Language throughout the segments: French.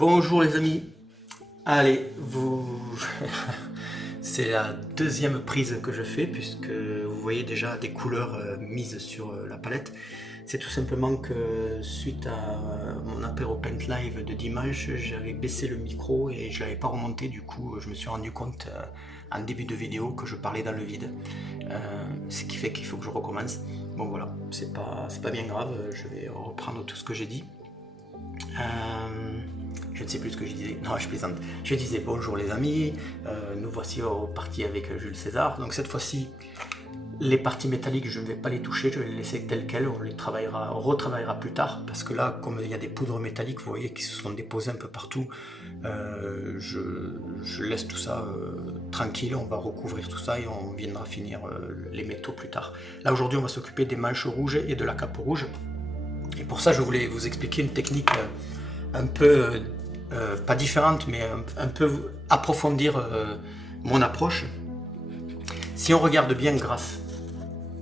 Bonjour les amis, allez, c'est la deuxième prise que je fais puisque vous voyez déjà des couleurs mises sur la palette. C'est tout simplement que suite à mon apéro paint live de dimanche, j'avais baissé le micro et je l'avais pas remonté, du coup je me suis rendu compte en début de vidéo que je parlais dans le vide. Ce qui fait qu'il faut que je recommence. Bon voilà, c'est pas bien grave, je vais reprendre tout ce que j'ai dit. Je ne sais plus ce que je disais, non je plaisante. Je disais bonjour les amis, nous voici repartis avec Jules César. Donc cette fois-ci, les parties métalliques je ne vais pas les toucher, je vais les laisser telles quelles, on les retravaillera plus tard. Parce que là, comme il y a des poudres métalliques, vous voyez, qui se sont déposées un peu partout, je laisse tout ça tranquille, on va recouvrir tout ça et on viendra finir les métaux plus tard. Là aujourd'hui on va s'occuper des manches rouges et de la cape rouge. Et pour ça je voulais vous expliquer une technique un peu, pas différente, mais un peu approfondir mon approche. Si on regarde bien grâce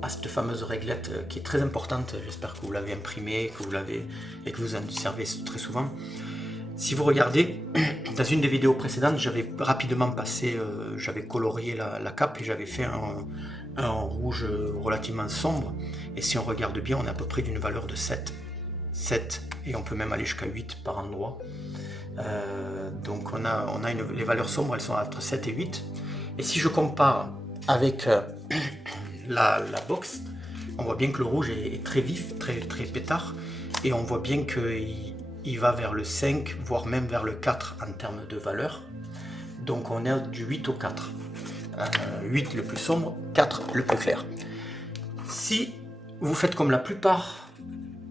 à cette fameuse réglette qui est très importante, j'espère que vous l'avez imprimée, que vous l'avez et que vous en servez très souvent. Si vous regardez, dans une des vidéos précédentes, j'avais rapidement passé, j'avais colorié la cape et j'avais fait un rouge relativement sombre. Et si on regarde bien, on est à peu près d'une valeur de 7, et on peut même aller jusqu'à 8 par endroit. Donc on a les valeurs sombres, elles sont entre 7 et 8. Et si je compare avec la box, on voit bien que le rouge est très vif, très pétard. Et on voit bien qu'il va vers le 5, voire même vers le 4 en termes de valeur. Donc on est du 8 au 4. 8 le plus sombre, 4 le plus clair. Si vous faites comme la plupart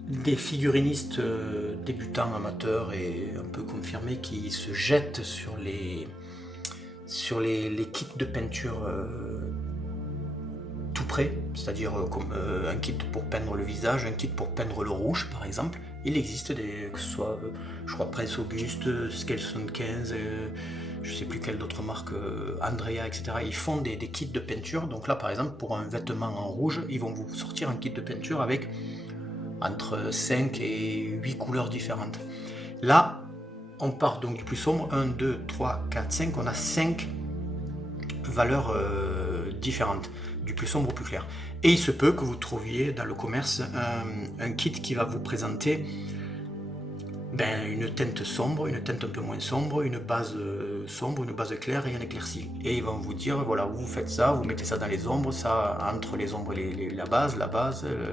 des figurinistes débutants, amateurs et un peu confirmés qui se jettent sur les kits de peinture tout prêt, c'est-à-dire comme un kit pour peindre le visage, un kit pour peindre le rouge par exemple. Il existe que ce soit, je crois, Prince Auguste, Scale 75, je sais plus quelle d'autres marques, Andrea, etc. Ils font des kits de peinture. Donc là par exemple, pour un vêtement en rouge, ils vont vous sortir un kit de peinture avec entre 5 et 8 couleurs différentes. Là, on part donc du plus sombre, 1, 2, 3, 4, 5, on a 5 valeurs différentes, du plus sombre au plus clair. Et il se peut que vous trouviez dans le commerce un kit qui va vous présenter une teinte sombre, une teinte un peu moins sombre, une base sombre, une base claire et un éclairci. Et ils vont vous dire, voilà, vous faites ça, vous mettez ça dans les ombres, ça entre les ombres et la base,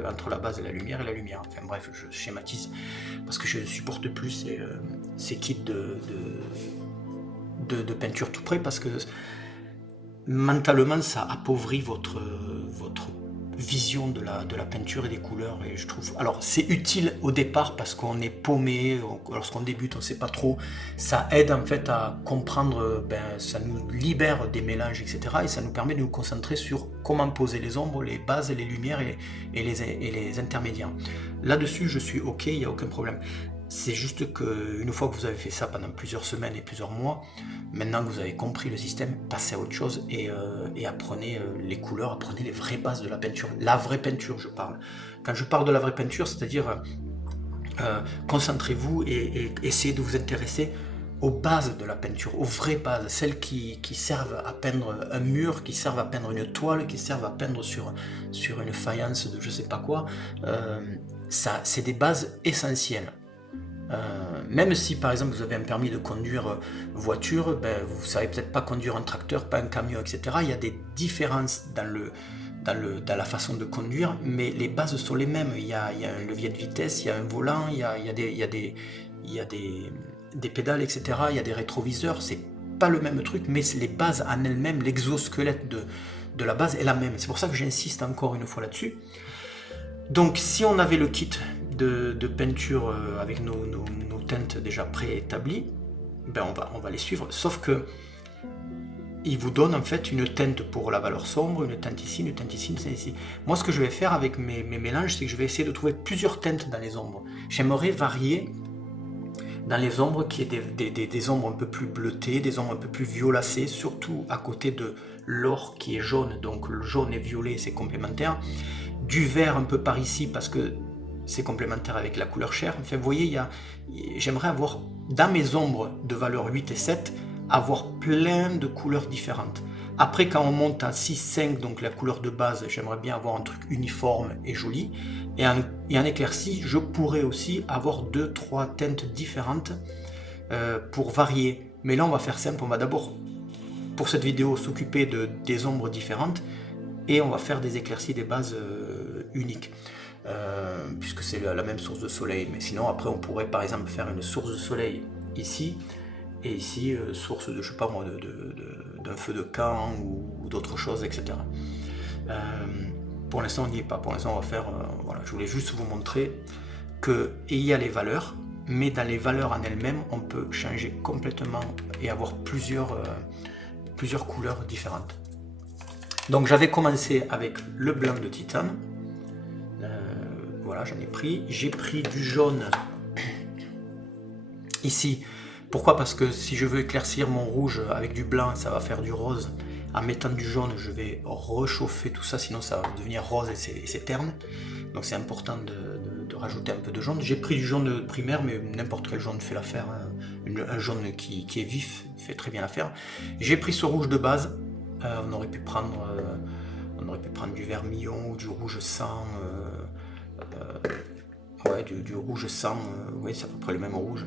entre la base et la lumière. Enfin bref, je schématise parce que je ne supporte plus ces kits de peinture tout près, parce que mentalement ça appauvrit votre vision de la peinture et des couleurs. Et je trouve, alors c'est utile au départ parce qu'on est paumé, lorsqu'on débute on sait pas trop, ça aide en fait à comprendre, ça nous libère des mélanges, etc. et ça nous permet de nous concentrer sur comment poser les ombres, les bases, les lumières et les intermédiaires. Là dessus je suis ok, il n'y a aucun problème. C'est juste qu'une fois que vous avez fait ça pendant plusieurs semaines et plusieurs mois, maintenant que vous avez compris le système, passez à autre chose et apprenez les couleurs, apprenez les vraies bases de la peinture. La vraie peinture, je parle. Quand je parle de la vraie peinture, c'est-à-dire concentrez-vous et essayez de vous intéresser aux bases de la peinture, aux vraies bases, celles qui servent à peindre un mur, qui servent à peindre une toile, qui servent à peindre sur une faïence de je sais pas quoi. Ça, c'est des bases essentielles. Même si par exemple vous avez un permis de conduire voiture, vous savez peut-être pas conduire un tracteur, pas un camion, etc. Il y a des différences dans la façon de conduire, mais les bases sont les mêmes. Il y a un levier de vitesse, il y a un volant, il y a des pédales, etc. Il y a des rétroviseurs, c'est pas le même truc, mais les bases en elles-mêmes, l'exosquelette de la base est la même. C'est pour ça que j'insiste encore une fois là-dessus. Donc si on avait le kit de peinture avec nos teintes déjà préétablies, on va les suivre, sauf que il vous donne en fait une teinte pour la valeur sombre, une teinte ici, une teinte ici, une teinte ici. Moi ce que je vais faire avec mes mélanges, c'est que je vais essayer de trouver plusieurs teintes dans les ombres. J'aimerais varier dans les ombres, qui est des ombres un peu plus bleutées, des ombres un peu plus violacées, surtout à côté de l'or qui est jaune, donc le jaune et violet c'est complémentaire, du vert un peu par ici parce que c'est complémentaire avec la couleur chair. Enfin, vous voyez, j'aimerais avoir, dans mes ombres de valeur 8 et 7, avoir plein de couleurs différentes. Après, quand on monte à 6, 5, donc la couleur de base, j'aimerais bien avoir un truc uniforme et joli. Et en éclaircie, je pourrais aussi avoir 2, 3 teintes différentes pour varier. Mais là, on va faire simple, on va d'abord, pour cette vidéo, s'occuper des ombres différentes et on va faire des éclaircies, des bases uniques. Puisque c'est la même source de soleil. Mais sinon, après, on pourrait par exemple faire une source de soleil ici, et ici, source de, je sais pas moi, d'un feu de camp ou d'autres choses, etc. Pour l'instant, on n'y est pas. Pour l'instant, on va faire, voilà, je voulais juste vous montrer qu'il y a les valeurs, mais dans les valeurs en elles-mêmes, on peut changer complètement et avoir plusieurs couleurs différentes. Donc j'avais commencé avec le blanc de titane. Voilà, j'en ai pris. J'ai pris du jaune ici. Pourquoi? Parce que si je veux éclaircir mon rouge avec du blanc, ça va faire du rose. En mettant du jaune, je vais réchauffer tout ça, sinon ça va devenir rose et c'est terne. Donc c'est important de rajouter un peu de jaune. J'ai pris du jaune primaire, mais n'importe quel jaune fait l'affaire. Hein. Un jaune qui est vif fait très bien l'affaire. J'ai pris ce rouge de base. On aurait pu prendre du vermillon ou du rouge sang. Ouais, du rouge sang. Oui, c'est à peu près le même rouge.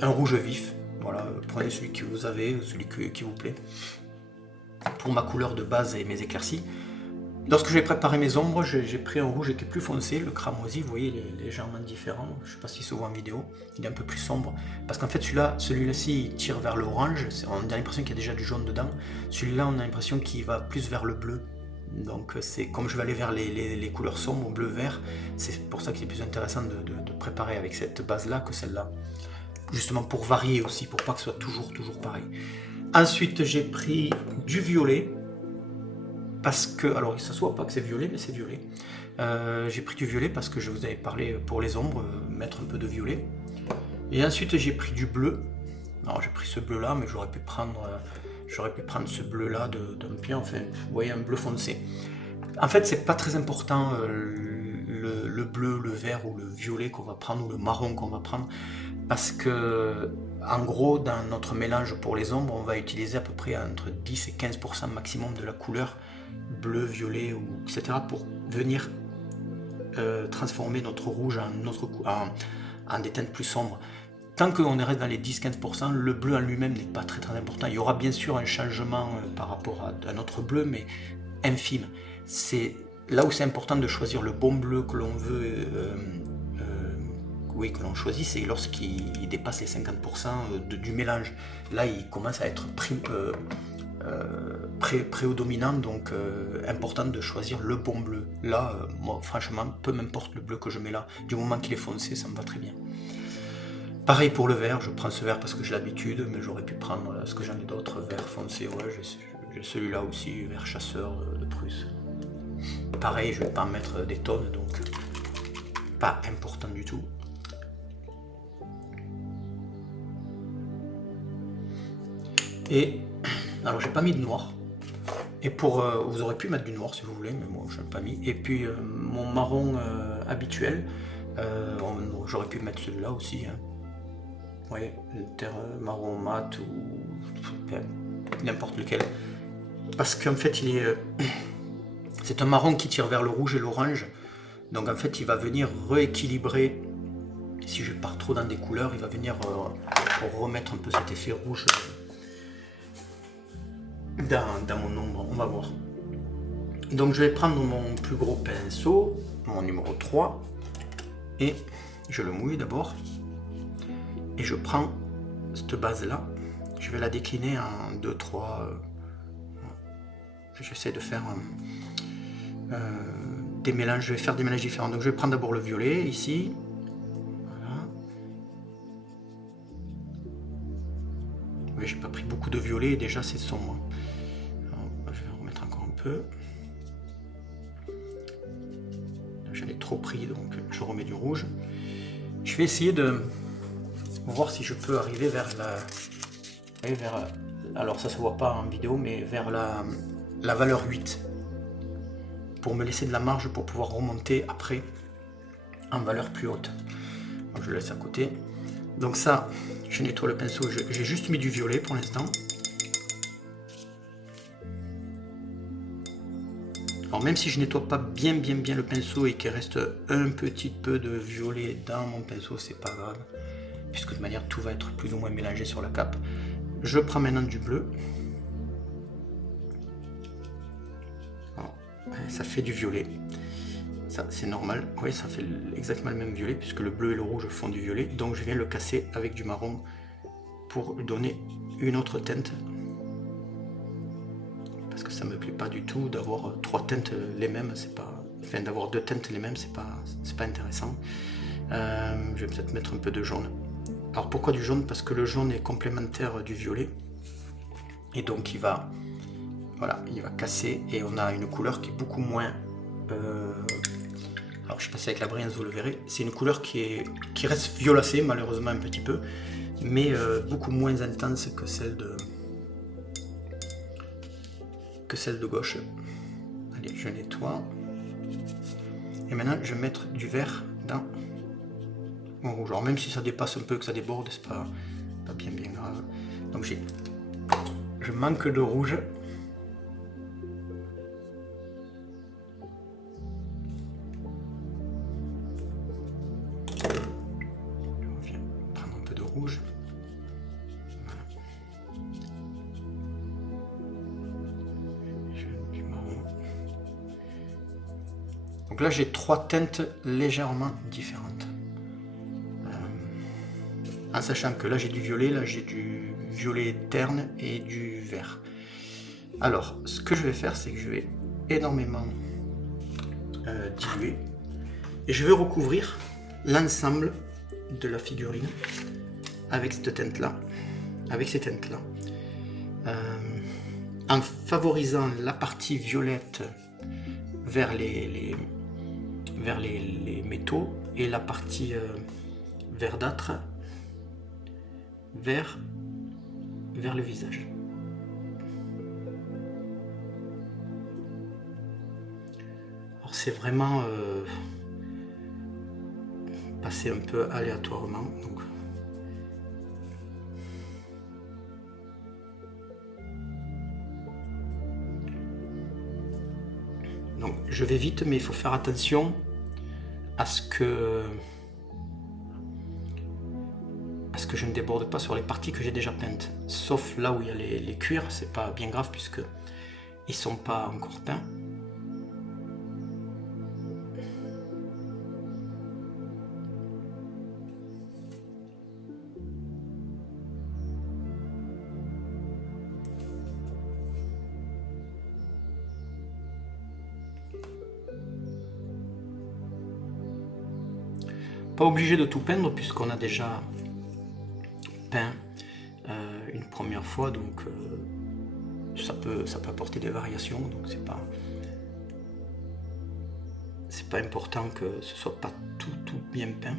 Un rouge vif, voilà, prenez celui que vous avez, celui qui vous plaît. Pour ma couleur de base et mes éclaircies. Lorsque j'ai préparé mes ombres, j'ai pris un rouge qui est plus foncé, le cramoisi, vous voyez, il est légèrement différent. Je ne sais pas si se voit en vidéo, il est un peu plus sombre. Parce qu'en fait, celui-là-ci, il tire vers l'orange, on a l'impression qu'il y a déjà du jaune dedans. Celui-là, on a l'impression qu'il va plus vers le bleu. Donc c'est comme je vais aller vers les couleurs sombres, bleu-vert, c'est pour ça que c'est plus intéressant de préparer avec cette base-là que celle-là. Justement pour varier aussi, pour pas que ce soit toujours pareil. Ensuite, j'ai pris du violet, parce que, alors ça se voit pas que c'est violet, mais c'est violet. J'ai pris du violet parce que je vous avais parlé pour les ombres, mettre un peu de violet. Et ensuite, j'ai pris du bleu. Alors j'ai pris ce bleu-là, mais j'aurais pu prendre ce bleu-là d'un pied, enfin, vous voyez, un bleu foncé. En fait, c'est pas très important le bleu, le vert ou le violet qu'on va prendre, ou le marron qu'on va prendre, parce que, en gros, dans notre mélange pour les ombres, on va utiliser à peu près entre 10 et 15% maximum de la couleur bleu, violet, etc. pour venir transformer notre rouge en des teintes plus sombres. Tant qu'on reste dans les 10-15%, le bleu en lui-même n'est pas très important. Il y aura bien sûr un changement par rapport à notre bleu, mais infime. C'est là où c'est important de choisir le bon bleu que l'on veut, que l'on choisit, c'est lorsqu'il dépasse les 50% du mélange. Là, il commence à être prédominant, donc important de choisir le bon bleu. Là, moi, franchement, peu m'importe le bleu que je mets là, du moment qu'il est foncé, ça me va très bien. Pareil pour le vert, je prends ce vert parce que j'ai l'habitude, mais j'aurais pu prendre, ce que j'en ai d'autres, vert foncé, ouais, j'ai celui-là aussi, vert chasseur de Prusse. Pareil, je ne vais pas en mettre des tonnes, donc pas important du tout. Et alors j'ai pas mis de noir. Et pour vous aurez pu mettre du noir si vous voulez, mais moi je n'ai pas mis. Et puis mon marron habituel, j'aurais pu mettre celui-là aussi. Hein. Vous voyez, une terre marron mat ou n'importe lequel. Parce qu'en fait c'est un marron qui tire vers le rouge et l'orange. Donc en fait il va venir rééquilibrer. Si je pars trop dans des couleurs, il va venir remettre un peu cet effet rouge dans mon ombre, on va voir. Donc je vais prendre mon plus gros pinceau, mon numéro 3, et je le mouille d'abord. Et je prends cette base là, je vais la décliner en 2-3. J'essaie de faire des mélanges, je vais faire des mélanges différents. Donc je vais prendre d'abord le violet ici. Voilà. Oui, j'ai pas pris beaucoup de violet, déjà c'est sombre. Alors, je vais remettre encore un peu. J'en ai trop pris, donc je remets du rouge. Je vais essayer de voir si je peux arriver vers alors ça se voit pas en vidéo, mais vers la valeur 8 pour me laisser de la marge pour pouvoir remonter après en valeur plus haute. Donc je le laisse à côté. Donc ça, je nettoie le pinceau, j'ai juste mis du violet pour l'instant. Alors même si je nettoie pas bien le pinceau et qu'il reste un petit peu de violet dans mon pinceau, c'est pas grave, puisque de manière tout va être plus ou moins mélangé sur la cape. Je prends maintenant du bleu. Alors, ça fait du violet. Ça c'est normal, oui ça fait exactement le même violet puisque le bleu et le rouge font du violet. Donc je viens le casser avec du marron pour lui donner une autre teinte. Parce que ça me plaît pas du tout d'avoir trois teintes les mêmes, c'est pas... Enfin d'avoir deux teintes les mêmes, c'est pas intéressant. Je vais peut-être mettre un peu de jaune. Alors pourquoi du jaune? Parce que le jaune est complémentaire du violet. Et donc il va... Voilà, il va casser et on a une couleur qui est beaucoup moins... Alors je sais pas si avec la brillance vous le verrez, c'est une couleur qui reste violacée malheureusement un petit peu, mais beaucoup moins intense que celle de gauche. Allez, je nettoie. Et maintenant je vais mettre du vert dans mon rouge. Alors même si ça dépasse un peu, que ça déborde, c'est pas bien grave. Donc je manque de rouge. Rouge. Voilà. Du marron. Donc là j'ai trois teintes légèrement différentes. En sachant que là j'ai du violet, là j'ai du violet terne et du vert. Alors ce que je vais faire, c'est que je vais énormément diluer et je vais recouvrir l'ensemble de la figurine avec cette teinte là, en favorisant la partie violette vers les métaux et la partie verdâtre vers le visage. Alors c'est vraiment passé un peu aléatoirement. Donc je vais vite, mais il faut faire attention à ce que je ne déborde pas sur les parties que j'ai déjà peintes. Sauf là où il y a les cuirs, c'est pas bien grave puisque ils sont pas encore peints. Pas obligé de tout peindre puisqu'on a déjà peint une première fois, donc ça peut apporter des variations, donc c'est pas important que ce soit pas tout bien peint.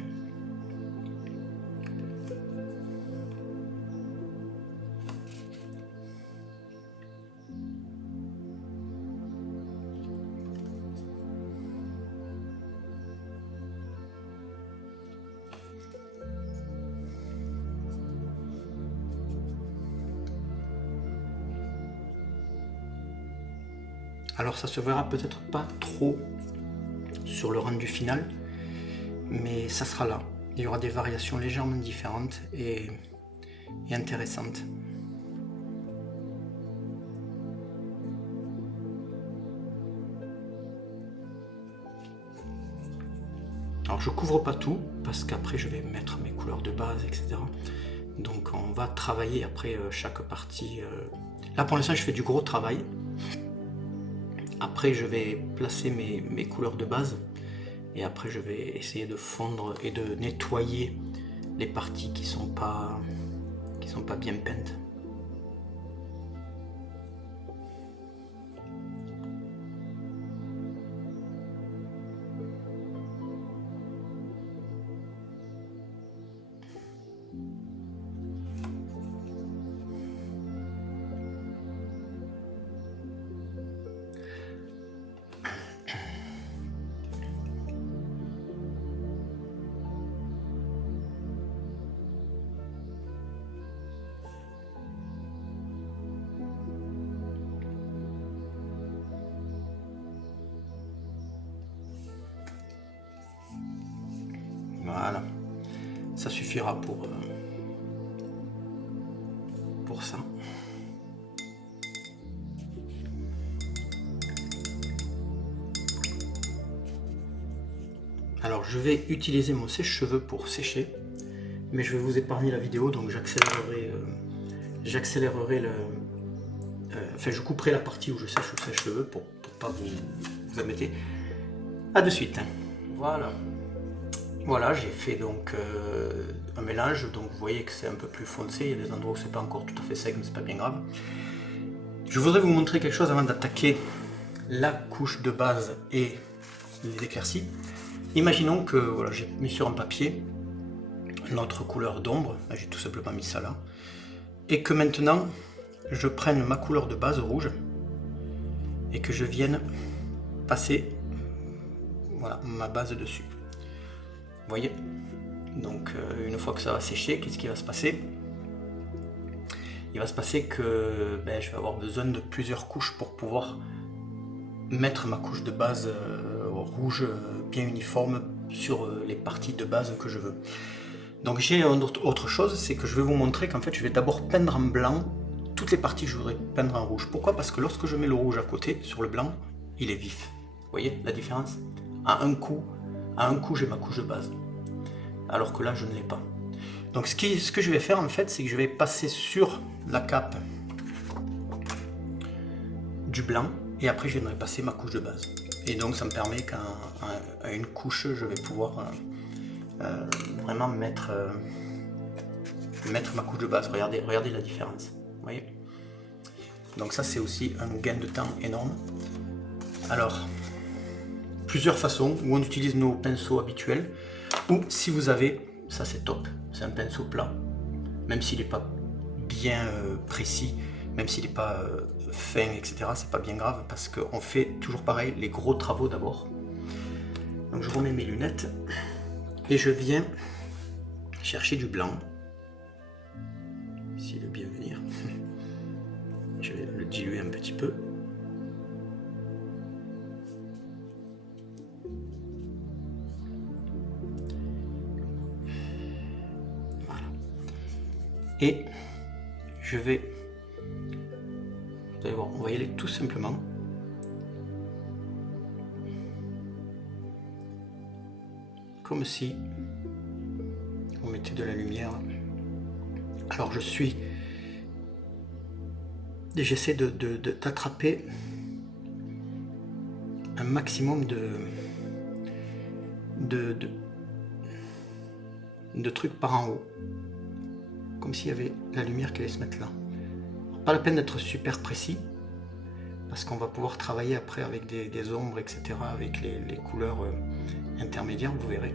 Alors ça se verra peut-être pas trop sur le rendu final, mais ça sera là. Il y aura des variations légèrement différentes et intéressantes. Alors je couvre pas tout parce qu'après je vais mettre mes couleurs de base, etc. Donc on va travailler après chaque partie. Là pour l'instant je fais du gros travail. Après je vais placer mes couleurs de base et après je vais essayer de fondre et de nettoyer les parties qui sont pas bien peintes. Voilà, ça suffira pour ça. Alors je vais utiliser mon sèche-cheveux pour sécher, mais je vais vous épargner la vidéo, donc j'accélérerai le... enfin je couperai la partie où je sèche le sèche-cheveux pour pas vous embêter. À de suite. Voilà, j'ai fait donc un mélange, donc vous voyez que c'est un peu plus foncé, il y a des endroits où c'est pas encore tout à fait sec, mais c'est pas bien grave. Je voudrais vous montrer quelque chose avant d'attaquer la couche de base et les éclaircies. Imaginons que voilà, j'ai mis sur un papier notre couleur d'ombre, j'ai tout simplement mis ça là, et que maintenant je prenne ma couleur de base rouge et que je vienne passer voilà, ma base dessus. Vous voyez? Donc une fois que ça va sécher, qu'est-ce qui va se passer? Il va se passer que je vais avoir besoin de plusieurs couches pour pouvoir mettre ma couche de base rouge bien uniforme sur les parties de base que je veux. Donc j'ai autre chose, c'est que je vais vous montrer qu'en fait je vais d'abord peindre en blanc toutes les parties que je voudrais peindre en rouge. Pourquoi? Parce que lorsque je mets le rouge à côté sur le blanc, il est vif. Vous voyez la différence? À un coup j'ai ma couche de base, alors que là je ne l'ai pas. Donc ce que je vais faire en fait, c'est que je vais passer sur la cape du blanc et après je viendrai passer ma couche de base. Et donc ça me permet qu'à une couche je vais pouvoir vraiment mettre ma couche de base. Regardez la différence. Vous voyez? Donc ça c'est aussi un gain de temps énorme. Alors, plusieurs façons où on utilise nos pinceaux habituels, ou si vous avez, ça c'est top, c'est un pinceau plat, même s'il n'est pas bien précis, même s'il n'est pas fin, etc., c'est pas bien grave, parce qu'on fait toujours pareil, les gros travaux d'abord. Donc je remets mes lunettes, et je viens chercher du blanc, s'il veut bien venir, je vais le diluer un petit peu. Et je vais, vous allez voir, on va y aller tout simplement. Comme si on mettait de la lumière. Alors j'essaie d'attraper un maximum de trucs par en haut. Comme s'il y avait la lumière qui allait se mettre là. Pas la peine d'être super précis, parce qu'on va pouvoir travailler après avec des ombres, etc., avec les couleurs intermédiaires, vous verrez.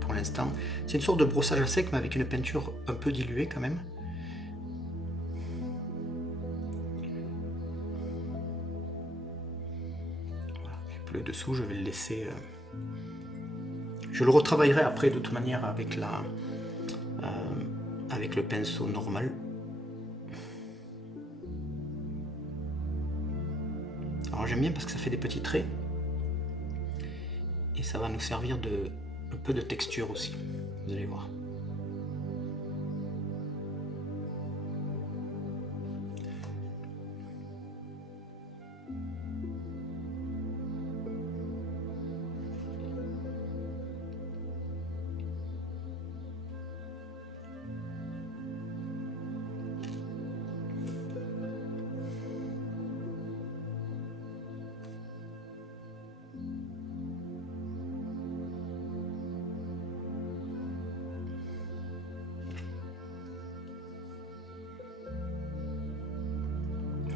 Pour l'instant, c'est une sorte de brossage à sec, mais avec une peinture un peu diluée quand même. Voilà. Et puis le dessous, je vais le laisser... Je le retravaillerai après de toute manière avec le pinceau normal. Alors j'aime bien parce que ça fait des petits traits et ça va nous servir un peu de texture aussi, vous allez voir.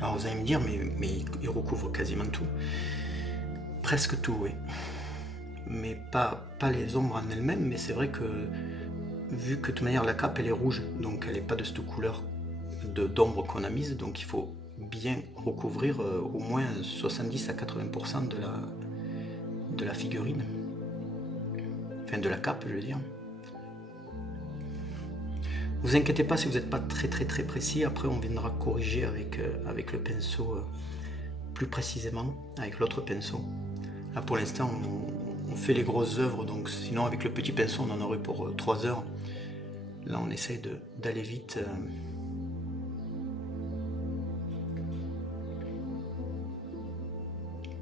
Alors vous allez me dire, mais il recouvre quasiment tout. Presque tout, oui. Mais pas les ombres en elles-mêmes, mais c'est vrai que, vu que de toute manière la cape elle est rouge, donc elle n'est pas de cette couleur d'ombre qu'on a mise, donc il faut bien recouvrir au moins 70 à 80% de la figurine. Enfin de la cape, je veux dire. Vous inquiétez pas si vous n'êtes pas très précis, après on viendra corriger avec le pinceau plus précisément, avec l'autre pinceau. Là pour l'instant on fait les grosses œuvres, donc sinon avec le petit pinceau on en aurait pour 3 heures. Là on essaye d'aller vite.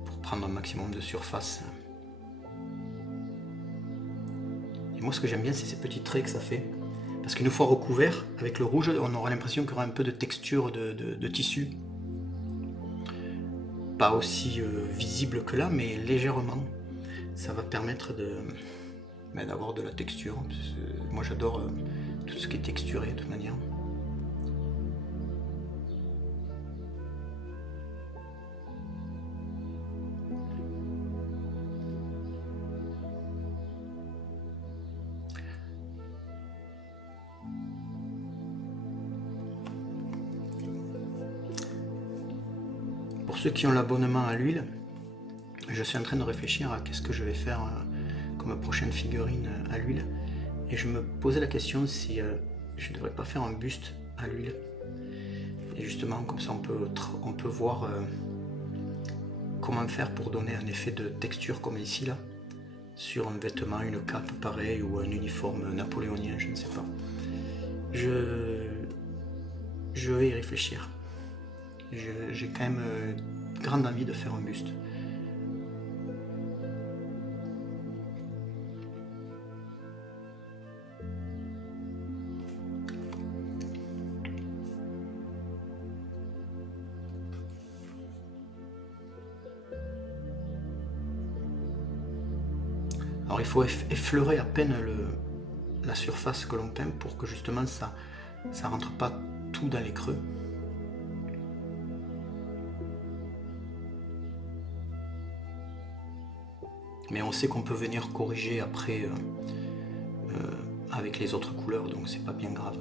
Pour prendre un maximum de surface. Et moi ce que j'aime bien c'est ces petits traits que ça fait. Parce qu'une fois recouvert, avec le rouge, on aura l'impression qu'il y aura un peu de texture de tissu. Pas aussi visible que là, mais légèrement. Ça va permettre d'avoir de la texture. Moi j'adore tout ce qui est texturé de toute manière. Pour ceux qui ont l'abonnement à l'huile, je suis en train de réfléchir à qu'est-ce que je vais faire comme prochaine figurine à l'huile. Et je me posais la question si je ne devrais pas faire un buste à l'huile. Et justement, comme ça on peut voir comment faire pour donner un effet de texture comme ici là, sur un vêtement, une cape pareille ou un uniforme napoléonien, je ne sais pas. Je vais y réfléchir. J'ai quand même grande envie de faire un buste. Alors il faut effleurer à peine la surface que l'on peint pour que justement ça rentre pas tout dans les creux. Mais on sait qu'on peut venir corriger après avec les autres couleurs, donc c'est pas bien grave.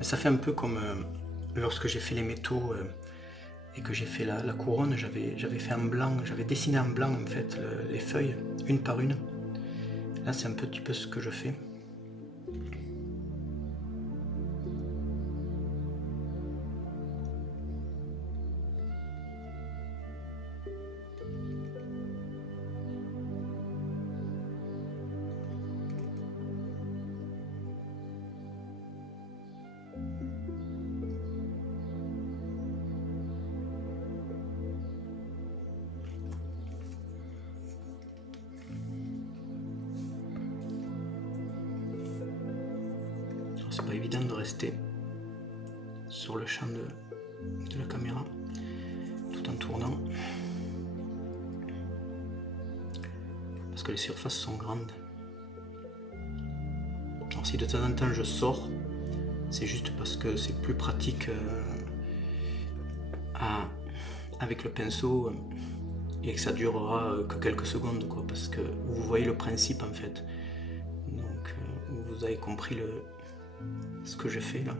Ça fait un peu comme lorsque j'ai fait les métaux et que j'ai fait la couronne, j'avais fait en blanc, j'avais dessiné en blanc en fait les feuilles, une par une. Là c'est un petit peu ce que je fais. C'est pas évident de rester sur le champ de la caméra tout en tournant parce que les surfaces sont grandes. Alors si de temps en temps je sors, c'est juste parce que c'est plus pratique avec le pinceau et que ça durera que quelques secondes quoi, parce que vous voyez le principe en fait. Donc vous avez compris ce que j'ai fait là.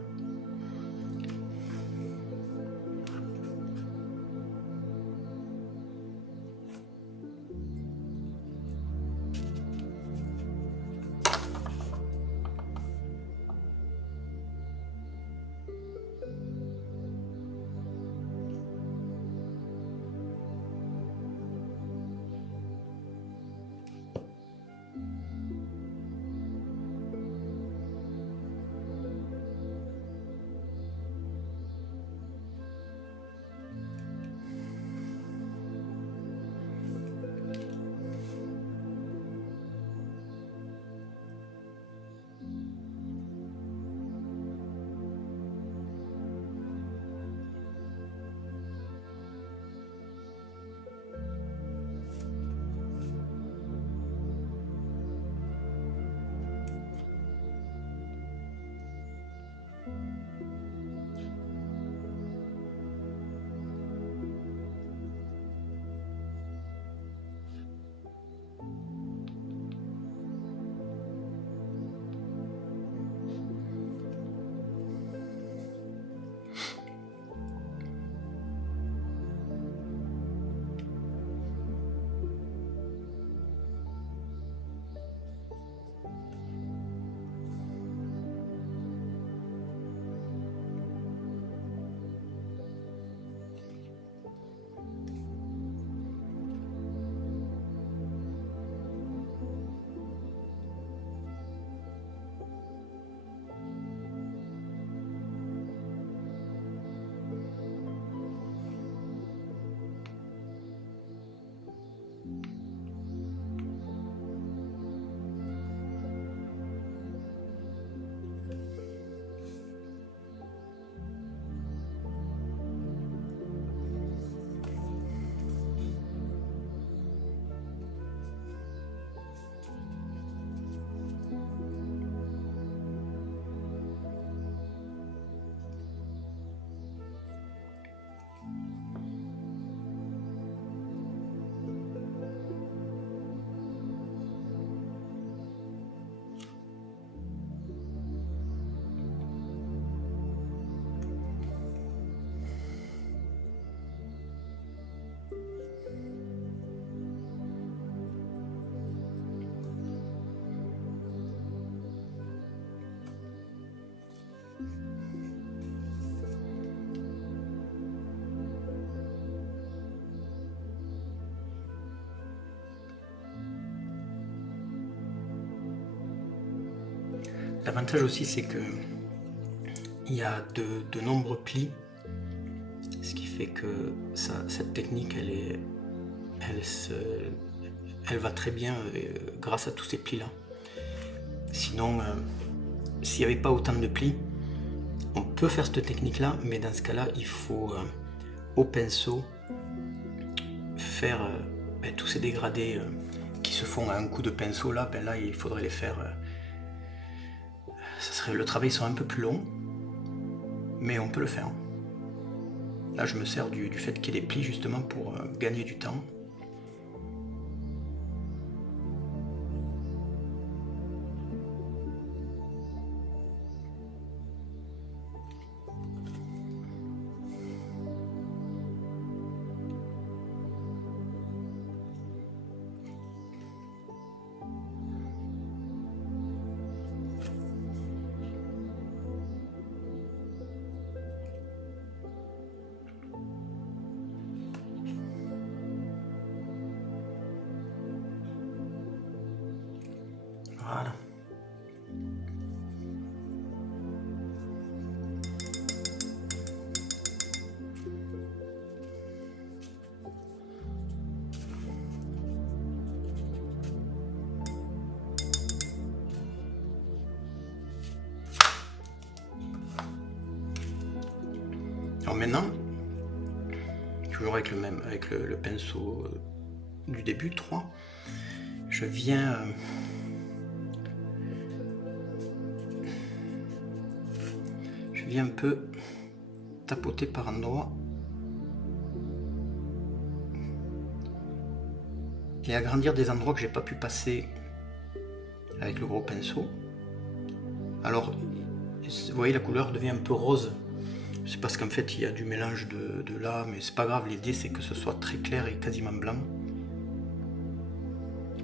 L'avantage aussi, c'est que il y a de nombreux plis, ce qui fait que cette technique, elle va très bien grâce à tous ces plis-là. Sinon, s'il n'y avait pas autant de plis, on peut faire cette technique-là, mais dans ce cas-là, il faut au pinceau faire tous ces dégradés qui se font à un coup de pinceau. Là, là il faudrait les faire. Le travail sera un peu plus long, mais on peut le faire. Là, je me sers du fait qu'il y ait des plis justement pour gagner du temps. Voilà. Alors maintenant, toujours avec le pinceau du début, 3, je viens un peu tapoter par endroits et agrandir des endroits que j'ai pas pu passer avec le gros pinceau. Alors, vous voyez, la couleur devient un peu rose. C'est parce qu'en fait il y a du mélange de là, mais c'est pas grave, l'idée c'est que ce soit très clair et quasiment blanc,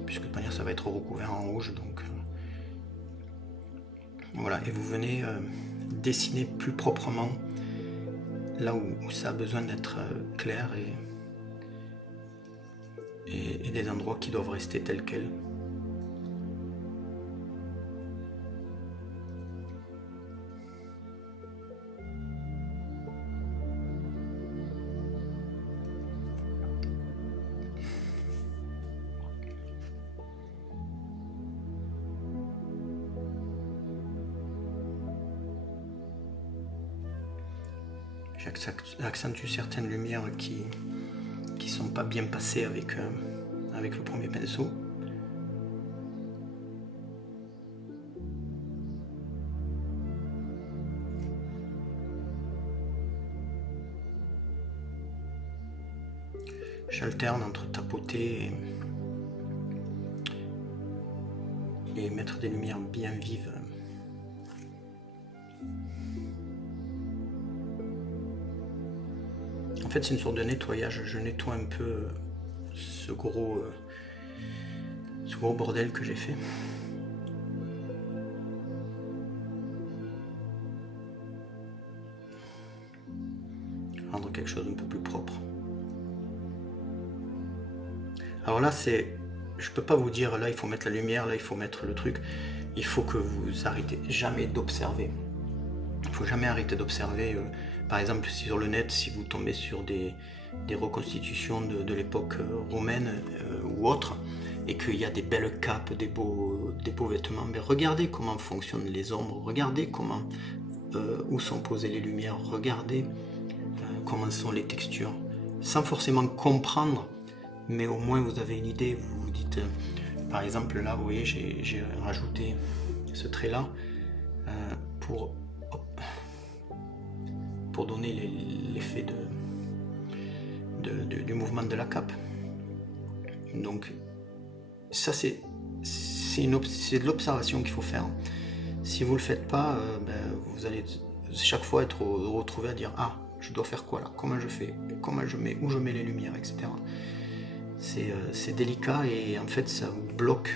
puisque de toute manière ça va être recouvert en rouge, donc voilà. Et vous venez dessiner plus proprement là où ça a besoin d'être clair et des endroits qui doivent rester tels quels. J'accentue certaines lumières qui sont pas bien passées avec le premier pinceau. J'alterne entre tapoter et mettre des lumières bien vives. En fait, c'est une sorte de nettoyage. Je nettoie un peu ce gros bordel que j'ai fait. Rendre quelque chose un peu plus propre. Alors là, je peux pas vous dire là il faut mettre la lumière, là il faut mettre le truc. Il faut que vous arrêtez jamais d'observer. Il faut jamais arrêter d'observer. Par exemple, sur le net, si vous tombez sur des reconstitutions de l'époque romaine ou autre, et qu'il y a des belles capes, des beaux vêtements, mais regardez comment fonctionnent les ombres, regardez comment où sont posées les lumières, regardez comment sont les textures, sans forcément comprendre, mais au moins vous avez une idée. Vous vous dites, par exemple là, vous voyez, j'ai rajouté ce trait là pour donner l'effet du mouvement de la cape. Donc ça c'est de l'observation qu'il faut faire. Si vous le faites pas, vous allez chaque fois être retrouvé à dire ah, je dois faire quoi là, comment je fais, comment je mets, où je mets les lumières, etc. C'est délicat et en fait ça vous bloque.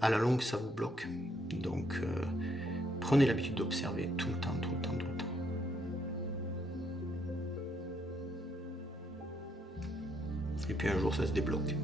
À la longue ça vous bloque. Donc prenez l'habitude d'observer tout le temps, tout le temps, tout le temps. Et puis un jour ça se débloque.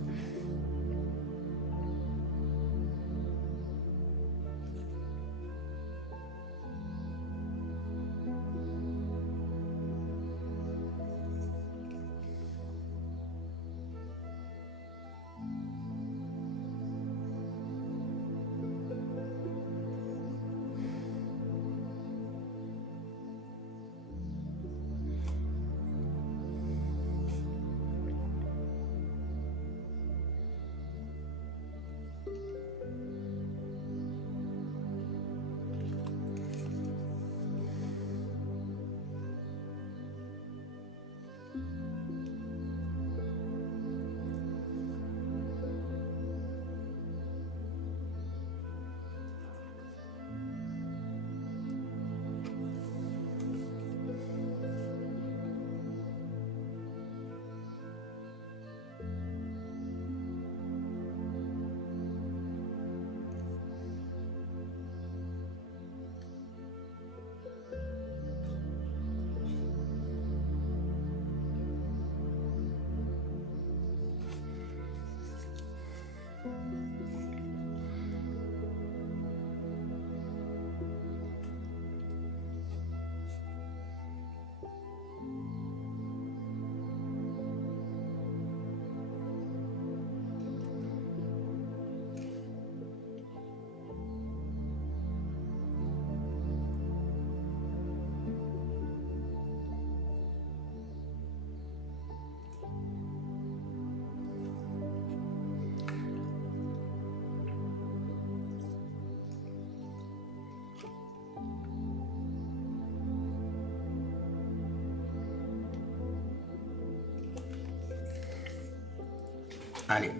Allez.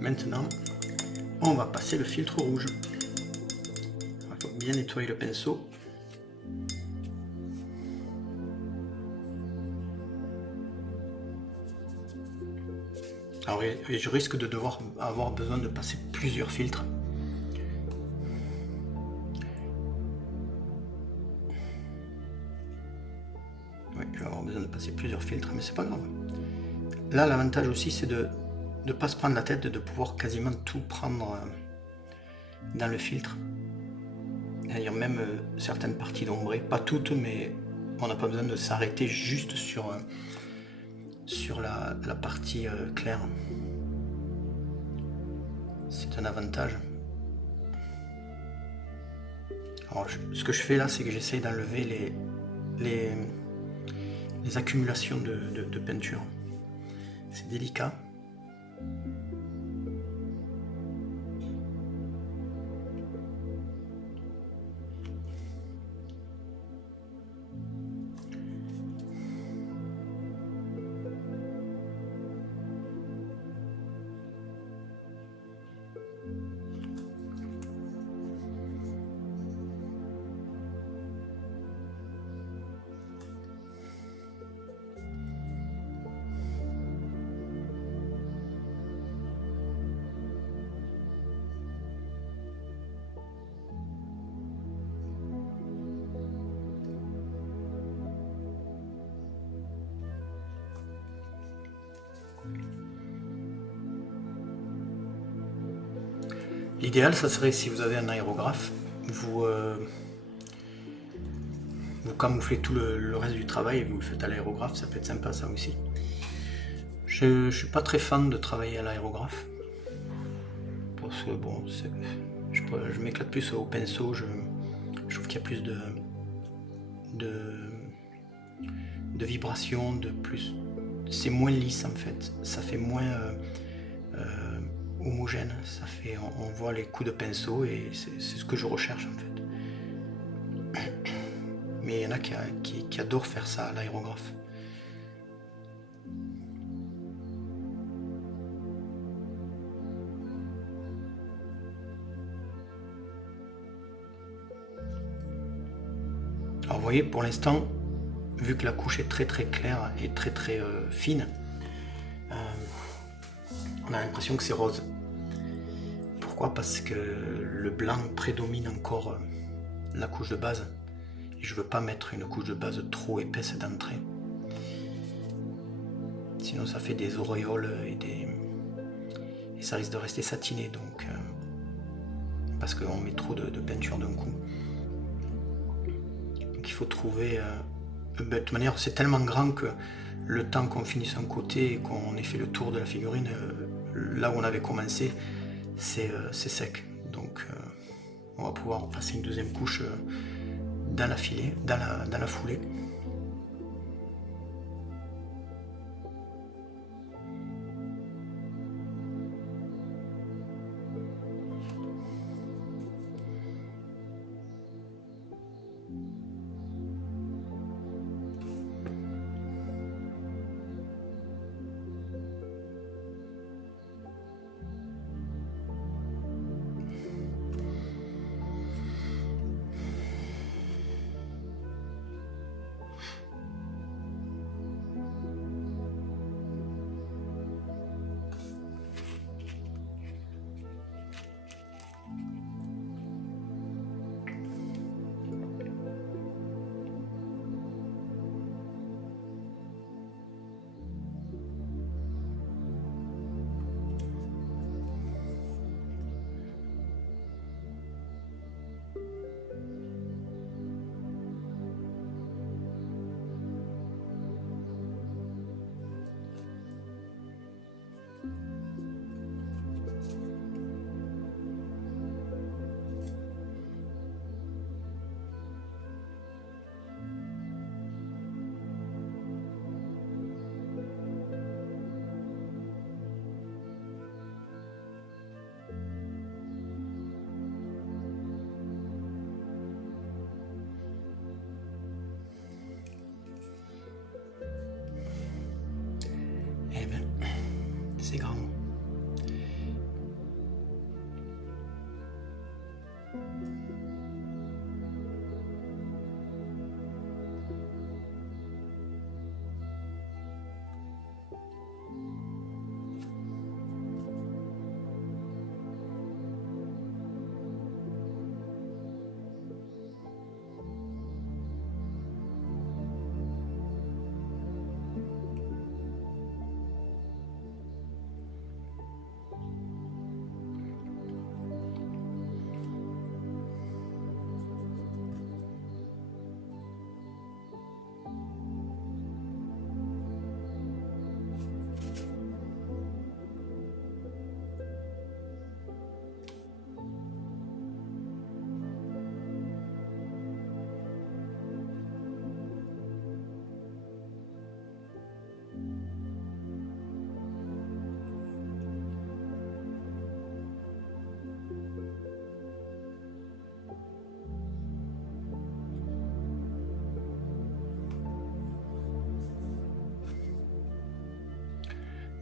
Maintenant, on va passer le filtre rouge. Il faut bien nettoyer le pinceau. Alors, je risque de devoir avoir besoin de passer plusieurs filtres. Oui, je vais avoir besoin de passer plusieurs filtres, mais c'est pas grave. Là, l'avantage aussi, c'est de ne pas se prendre la tête, de pouvoir quasiment tout prendre dans le filtre. C'est-à-dire même certaines parties d'ombré, pas toutes, mais on n'a pas besoin de s'arrêter juste sur la partie claire. C'est un avantage. Alors, ce que je fais là, c'est que j'essaye d'enlever les accumulations de peinture. C'est délicat. L'idéal, ça serait, si vous avez un aérographe, vous camouflez tout le reste du travail et vous le faites à l'aérographe, ça peut être sympa ça aussi. Je ne suis pas très fan de travailler à l'aérographe, parce que bon, je m'éclate plus au pinceau, je trouve qu'il y a plus de vibrations, c'est moins lisse en fait, ça fait moins homogène, on voit les coups de pinceau et c'est ce que je recherche en fait. Mais il y en a qui adorent faire ça à l'aérographe. Alors vous voyez, pour l'instant, vu que la couche est très claire et très fine, on a l'impression que c'est rose. Pourquoi? Parce que le blanc prédomine encore la couche de base. Et je veux pas mettre une couche de base trop épaisse d'entrée. Sinon ça fait des auréoles et ça risque de rester satiné, donc parce qu'on met trop de peinture d'un coup. Donc il faut trouver... de toute manière, c'est tellement grand que le temps qu'on finisse un côté et qu'on ait fait le tour de la figurine, là où on avait commencé, c'est sec. Donc on va pouvoir passer une deuxième couche dans la foulée. c'est grand.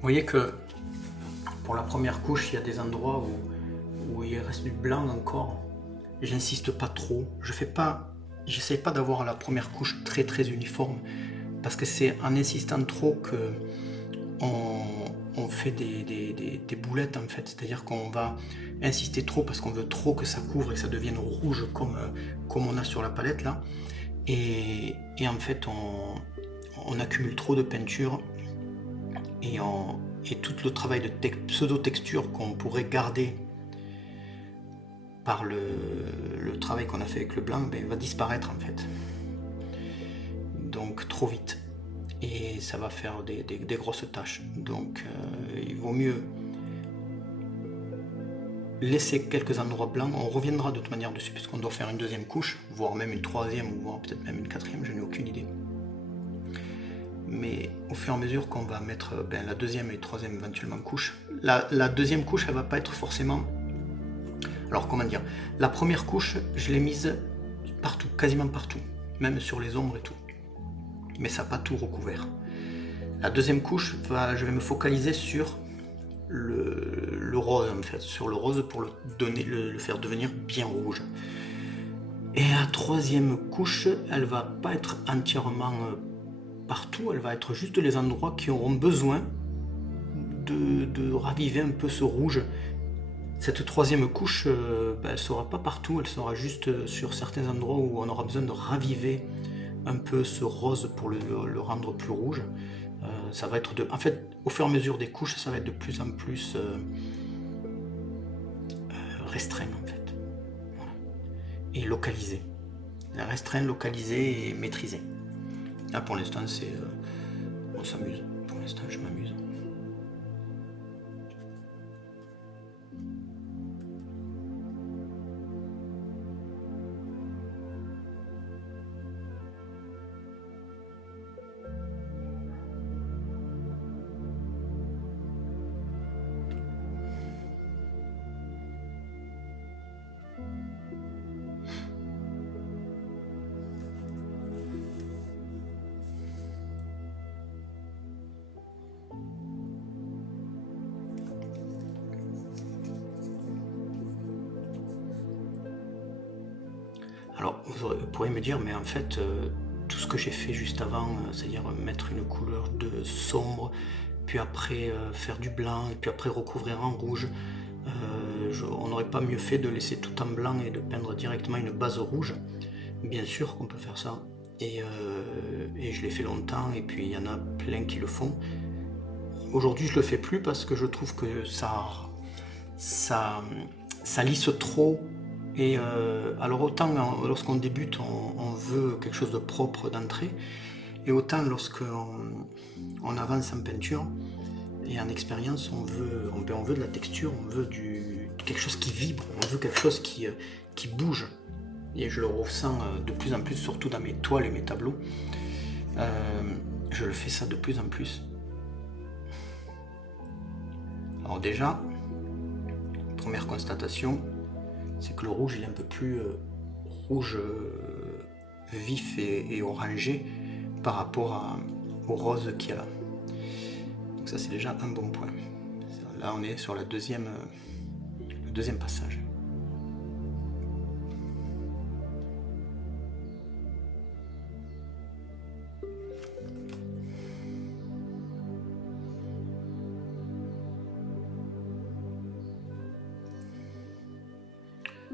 Vous voyez que pour la première couche, il y a des endroits où il reste du blanc encore. J'insiste pas trop. J'essaie pas d'avoir la première couche très uniforme, parce que c'est en insistant trop que on fait des boulettes en fait. C'est-à-dire qu'on va insister trop parce qu'on veut trop que ça couvre et que ça devienne rouge comme on a sur la palette là. Et en fait, on accumule trop de peinture. Et tout le travail de pseudo-texture qu'on pourrait garder par le travail qu'on a fait avec le blanc, ben, va disparaître en fait. Donc trop vite. Et ça va faire des grosses taches. Donc il vaut mieux laisser quelques endroits blancs. On reviendra de toute manière dessus puisqu'on doit faire une deuxième couche, voire même une troisième, ou voire peut-être même une quatrième, je n'ai aucune idée. Mais au fur et à mesure qu'on va mettre la deuxième et troisième éventuellement couche, la deuxième couche elle va pas être forcément, alors comment dire, la première couche je l'ai mise partout, quasiment partout, même sur les ombres et tout, mais ça n'a pas tout recouvert. La deuxième couche, je vais me focaliser sur le rose en fait, sur le rose pour le faire devenir bien rouge. Et la troisième couche, elle va pas être entièrement partout, elle va être juste les endroits qui auront besoin de raviver un peu ce rouge. Cette troisième couche, elle ne sera pas partout, elle sera juste sur certains endroits où on aura besoin de raviver un peu ce rose pour le rendre plus rouge. Ça va être en fait, au fur et à mesure des couches, ça va être de plus en plus restreint en fait. Voilà. Et localisé. Restreint, localisé et maîtrisé. Là pour l'instant c'est on s'amuse, pour l'instant je m'amuse. Alors, vous pourrez me dire, mais en fait, tout ce que j'ai fait juste avant, c'est-à-dire mettre une couleur de sombre, puis après faire du blanc, et puis après recouvrir en rouge, on n'aurait pas mieux fait de laisser tout en blanc et de peindre directement une base rouge. Bien sûr qu'on peut faire ça, et je l'ai fait longtemps, et puis il y en a plein qui le font. Aujourd'hui, je le fais plus parce que je trouve que ça lisse trop. Et alors autant lorsqu'on débute, on veut quelque chose de propre d'entrée, et autant lorsqu'on avance en peinture et en expérience, on veut de la texture, on veut quelque chose qui vibre, on veut quelque chose qui bouge. Et je le ressens de plus en plus, surtout dans mes toiles et mes tableaux. Je le fais ça de plus en plus. Alors déjà, première constatation, c'est que le rouge il est un peu plus rouge vif et orangé par rapport au rose qu'il y a là. Donc ça c'est déjà un bon point. là on est sur le deuxième passage.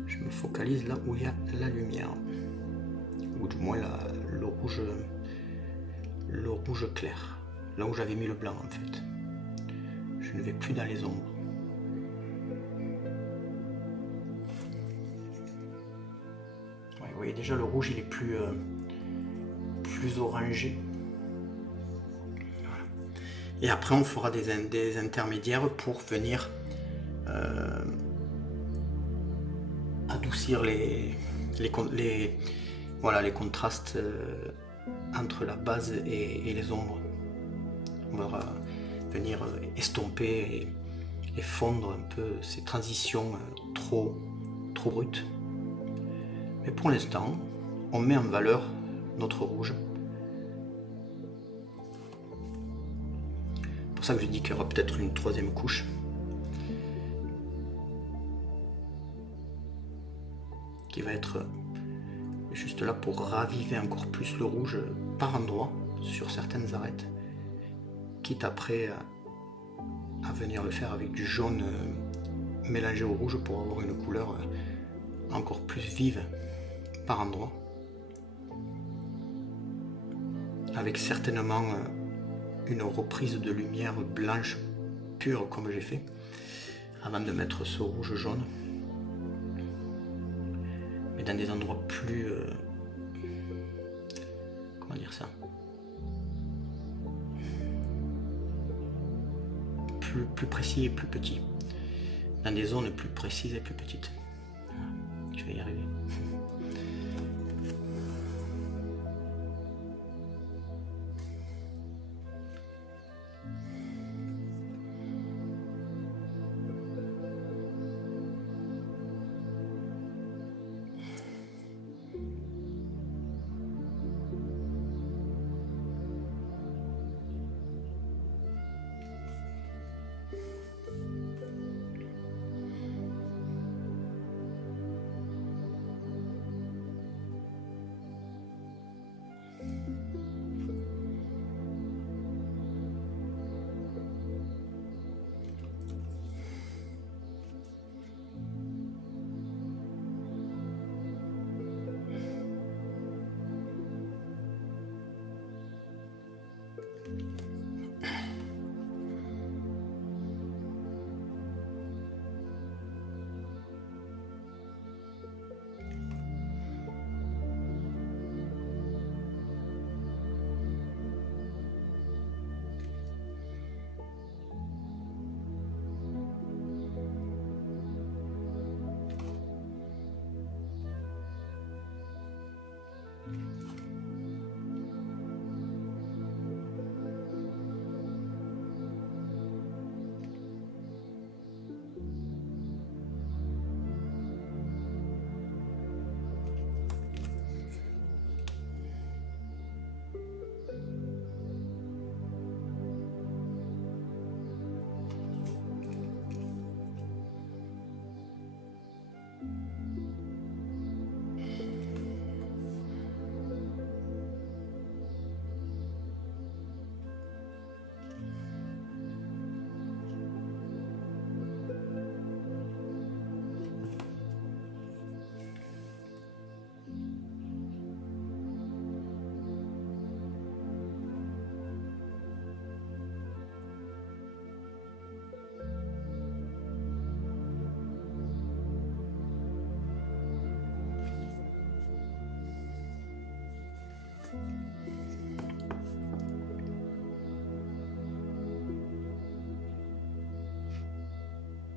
Je me focalise là où il y a la lumière, ou du moins le rouge clair, là où j'avais mis le blanc en fait. Je ne vais plus dans les ombres. Ouais, vous voyez déjà le rouge il est plus orangé. Voilà. Et après on fera des intermédiaires pour venir adoucir les contrastes entre la base et les ombres. On va venir estomper et fondre un peu ces transitions trop brutes. Mais pour l'instant, on met en valeur notre rouge. C'est pour ça que je dis qu'il y aura peut-être une troisième couche. Qui va être juste là pour raviver encore plus le rouge par endroits sur certaines arêtes, quitte après à venir le faire avec du jaune mélangé au rouge pour avoir une couleur encore plus vive par endroits, avec certainement une reprise de lumière blanche pure comme j'ai fait avant de mettre ce rouge jaune, mais dans des endroits plus comment dire ça, plus précis et plus petits, dans des zones plus précises et plus petites. Je vais y arriver.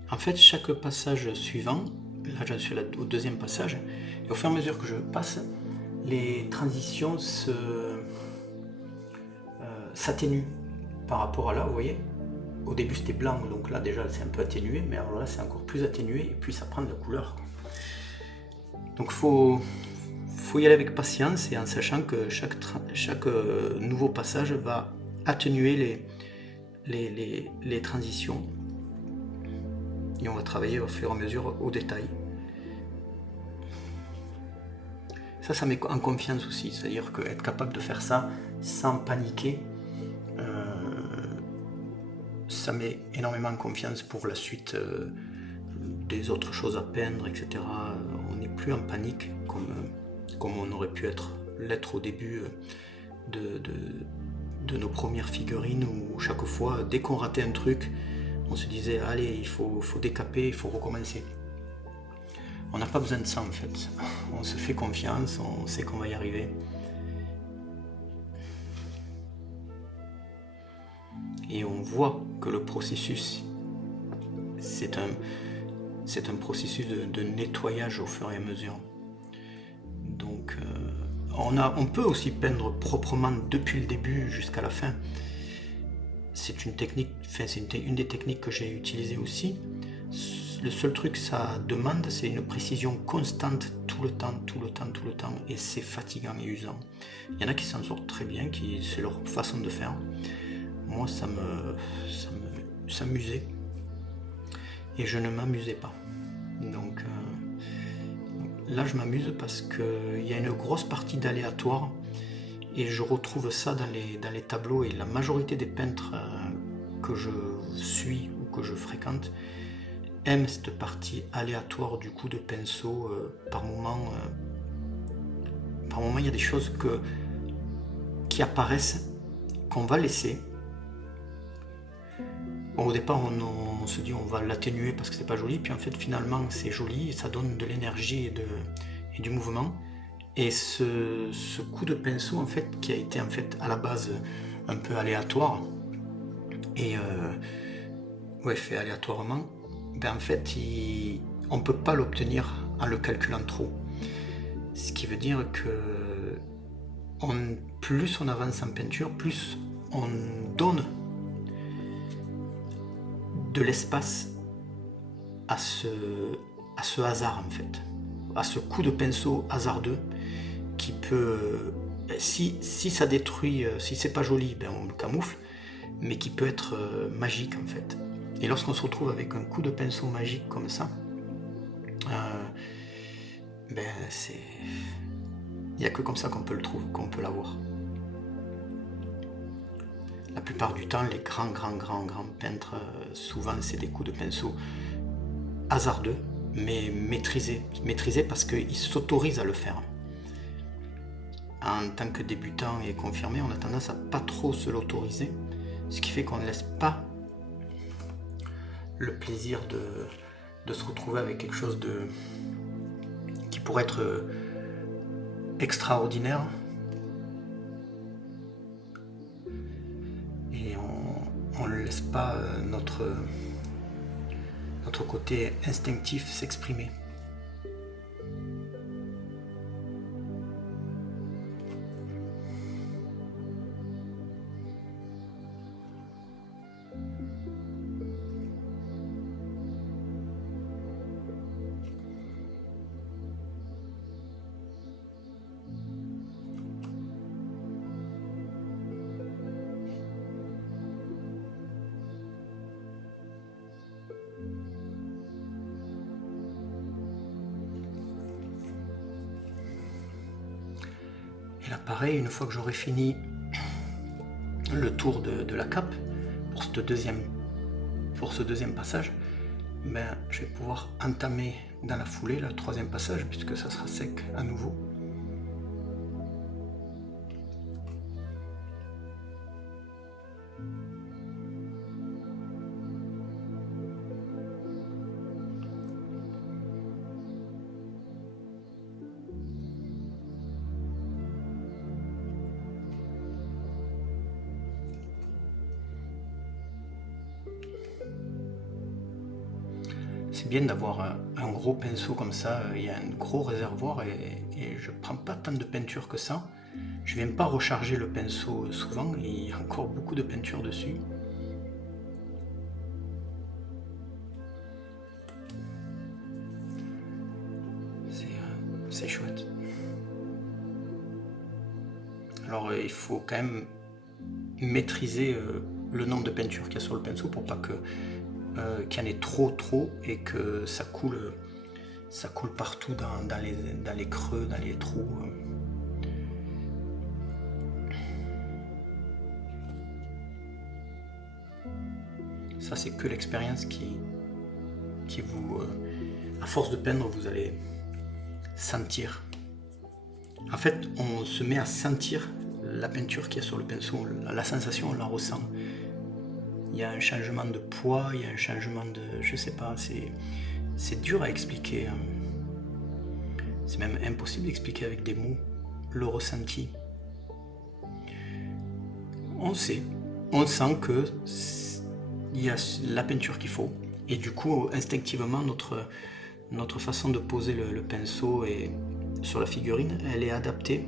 En fait, chaque passage suivant, là j'en suis au deuxième passage, et au fur et à mesure que je passe, les transitions s'atténuent par rapport à là, vous voyez. Au début c'était blanc, donc là déjà c'est un peu atténué, mais alors là c'est encore plus atténué, et puis ça prend de la couleur. Donc faut y aller avec patience, et en sachant que chaque nouveau passage va atténuer les transitions et on va travailler au fur et à mesure au détail. Ça met en confiance aussi, c'est-à-dire qu'être capable de faire ça sans paniquer, ça met énormément en confiance pour la suite des autres choses à peindre, etc. On n'est plus en panique comme on aurait pu l'être au début de nos premières figurines, où chaque fois, dès qu'on ratait un truc, on se disait allez, il faut décaper, il faut recommencer. On n'a pas besoin de ça en fait. On se fait confiance, on sait qu'on va y arriver. Et on voit que le processus, c'est un processus de nettoyage au fur et à mesure. Donc on peut aussi peindre proprement depuis le début jusqu'à la fin. C'est une technique, c'est une des techniques que j'ai utilisées aussi. Le seul truc que ça demande, c'est une précision constante tout le temps, et c'est fatigant et usant. Il y en a qui s'en sortent très bien, c'est leur façon de faire. Moi, ça m'amusait et je ne m'amusais pas. Donc là, je m'amuse parce qu'il y a une grosse partie d'aléatoire et je retrouve ça dans les tableaux, et la majorité des peintres que je suis ou que je fréquente aiment cette partie aléatoire du coup de pinceau. Par moment, il y a des choses qui apparaissent qu'on va laisser. Bon, au départ, on se dit on va l'atténuer parce que c'est pas joli, puis en fait finalement c'est joli et ça donne de l'énergie et du mouvement. Et ce coup de pinceau en fait, qui a été en fait à la base un peu aléatoire et fait aléatoirement, ben en fait on peut pas l'obtenir en le calculant trop. Ce qui veut dire que plus on avance en peinture, plus on donne de l'espace à ce hasard en fait, à ce coup de pinceau hasardeux qui peut, si ça détruit, si c'est pas joli, ben on le camoufle, mais qui peut être magique en fait. Et lorsqu'on se retrouve avec un coup de pinceau magique comme ça, il n'y a que comme ça qu'on peut le trouver, qu'on peut l'avoir. La plupart du temps, les grands peintres, souvent c'est des coups de pinceau hasardeux, mais maîtrisés parce qu'ils s'autorisent à le faire. En tant que débutant et confirmé, on a tendance à pas trop se l'autoriser, ce qui fait qu'on ne laisse pas le plaisir de se retrouver avec quelque chose qui pourrait être extraordinaire, et on ne laisse pas notre côté instinctif s'exprimer. Et là pareil, une fois que j'aurai fini le tour de la cape pour ce deuxième passage, ben, je vais pouvoir entamer dans la foulée le troisième passage, puisque ça sera sec à nouveau. C'est bien d'avoir un gros pinceau comme ça, il y a un gros réservoir et je prends pas tant de peinture que ça. Je viens pas recharger le pinceau souvent et il y a encore beaucoup de peinture dessus. C'est chouette. Alors il faut quand même maîtriser le nombre de peintures qu'il y a sur le pinceau pour pas que qu'il y en ait trop et que ça coule partout dans les creux, dans les trous. Ça, c'est que l'expérience qui vous, à force de peindre, vous allez sentir. En fait, on se met à sentir la peinture qu'il y a sur le pinceau. La sensation, on la ressent. Il y a un changement de poids, il y a un changement de... Je sais pas, c'est dur à expliquer. C'est même impossible d'expliquer avec des mots le ressenti. On sait, on sent que il y a la peinture qu'il faut. Et du coup, instinctivement, notre façon de poser le pinceau sur la figurine, elle est adaptée.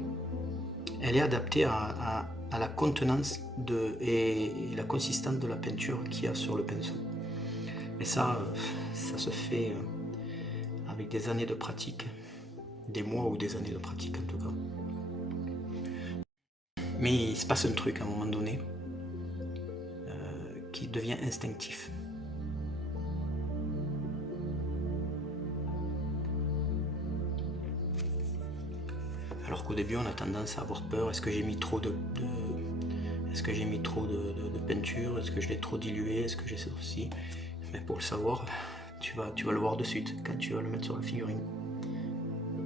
Elle est adaptée à la contenance et la consistance de la peinture qu'il y a sur le pinceau. Et ça se fait avec des années de pratique, des mois ou des années de pratique en tout cas. Mais il se passe un truc à un moment donné qui devient instinctif. Alors qu'au début on a tendance à avoir peur. Est-ce que j'ai mis trop de peinture? Est-ce que je l'ai trop dilué? Est-ce que j'ai ceci? Mais pour le savoir, tu vas le voir de suite quand tu vas le mettre sur la figurine.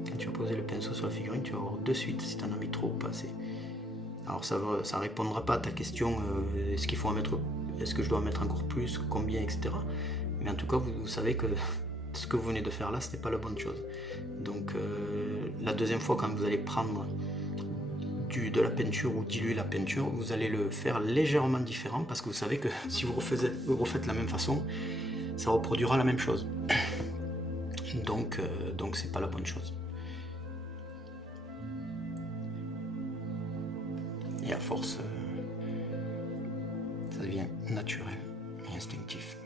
Quand tu vas poser le pinceau sur la figurine, tu vas voir de suite si tu en as mis trop ou pas assez. Alors ça ne répondra pas à ta question, est-ce qu'il faut en mettre, est-ce que je dois en mettre encore plus, combien, etc. Mais en tout cas, vous savez que ce que vous venez de faire là, ce n'est pas la bonne chose. Donc la deuxième fois, quand vous allez prendre de la peinture ou diluer la peinture, vous allez le faire légèrement différent parce que vous savez que si vous refaites la même façon, ça reproduira la même chose. Donc c'est pas la bonne chose. Et à force, ça devient naturel et instinctif.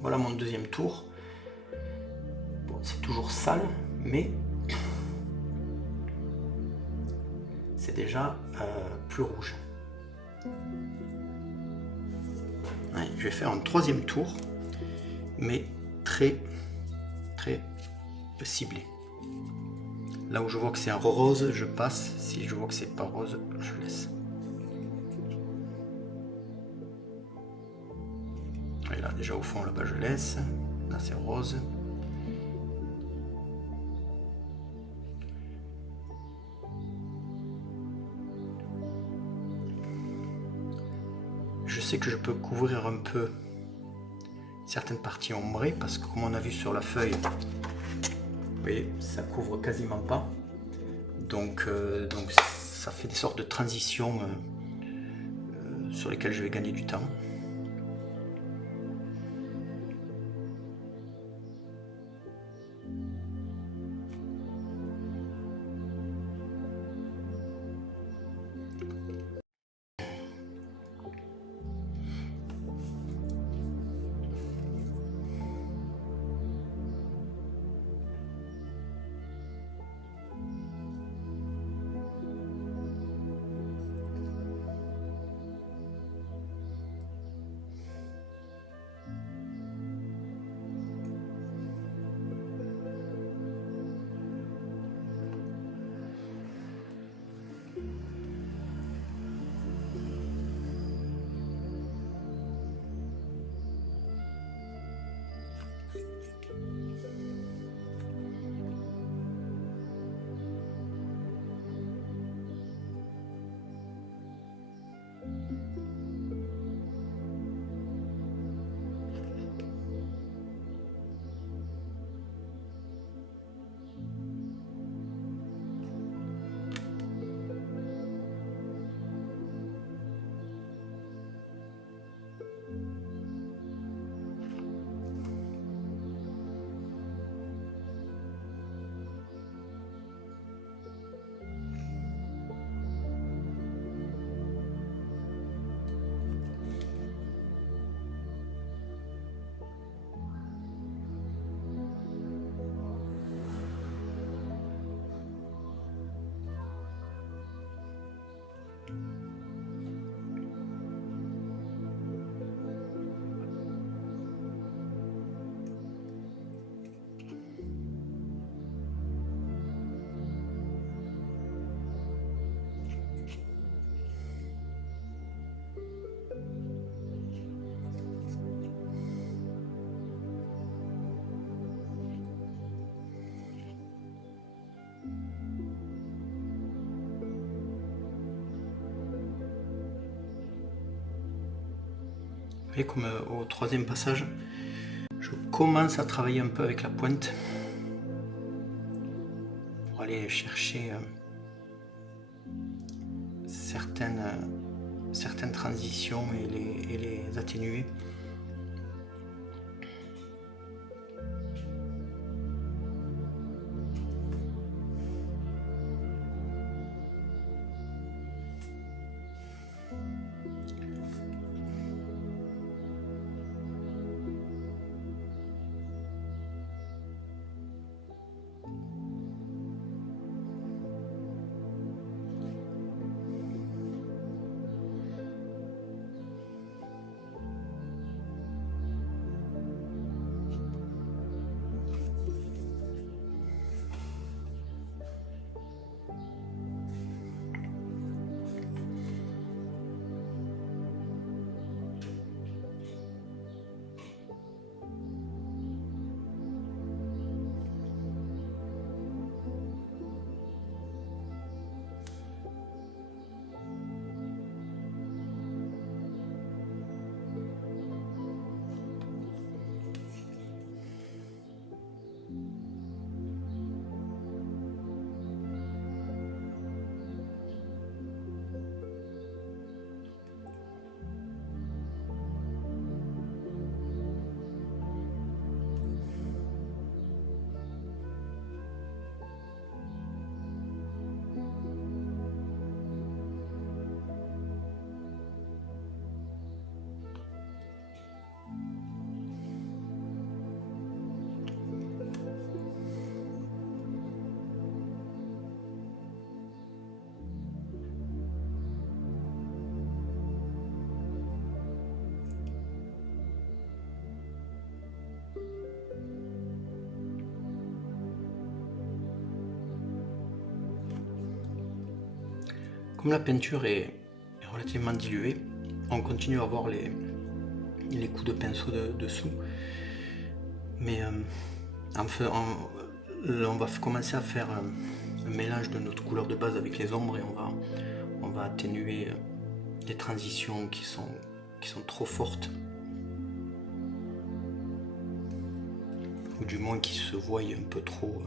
Voilà mon deuxième tour. Bon, c'est toujours sale, mais c'est déjà plus rouge. Ouais, je vais faire un troisième tour, mais très ciblé. Là où je vois que c'est un rose, je passe. Si je vois que c'est pas rose, je laisse. Et là, déjà au fond, là-bas, je laisse. Là, c'est rose. Je sais que je peux couvrir un peu certaines parties ombrées parce que comme on a vu sur la feuille, vous voyez, ça couvre quasiment pas. Donc ça fait des sortes de transitions sur lesquelles je vais gagner du temps. voyez comme au troisième passage, je commence à travailler un peu avec la pointe pour aller chercher certaines transitions et les atténuer. Comme la peinture est relativement diluée, on continue à voir les coups de pinceau dessous, mais enfin, on va commencer à faire un mélange de notre couleur de base avec les ombres et on va atténuer les transitions qui sont trop fortes, ou du moins qui se voient un peu trop.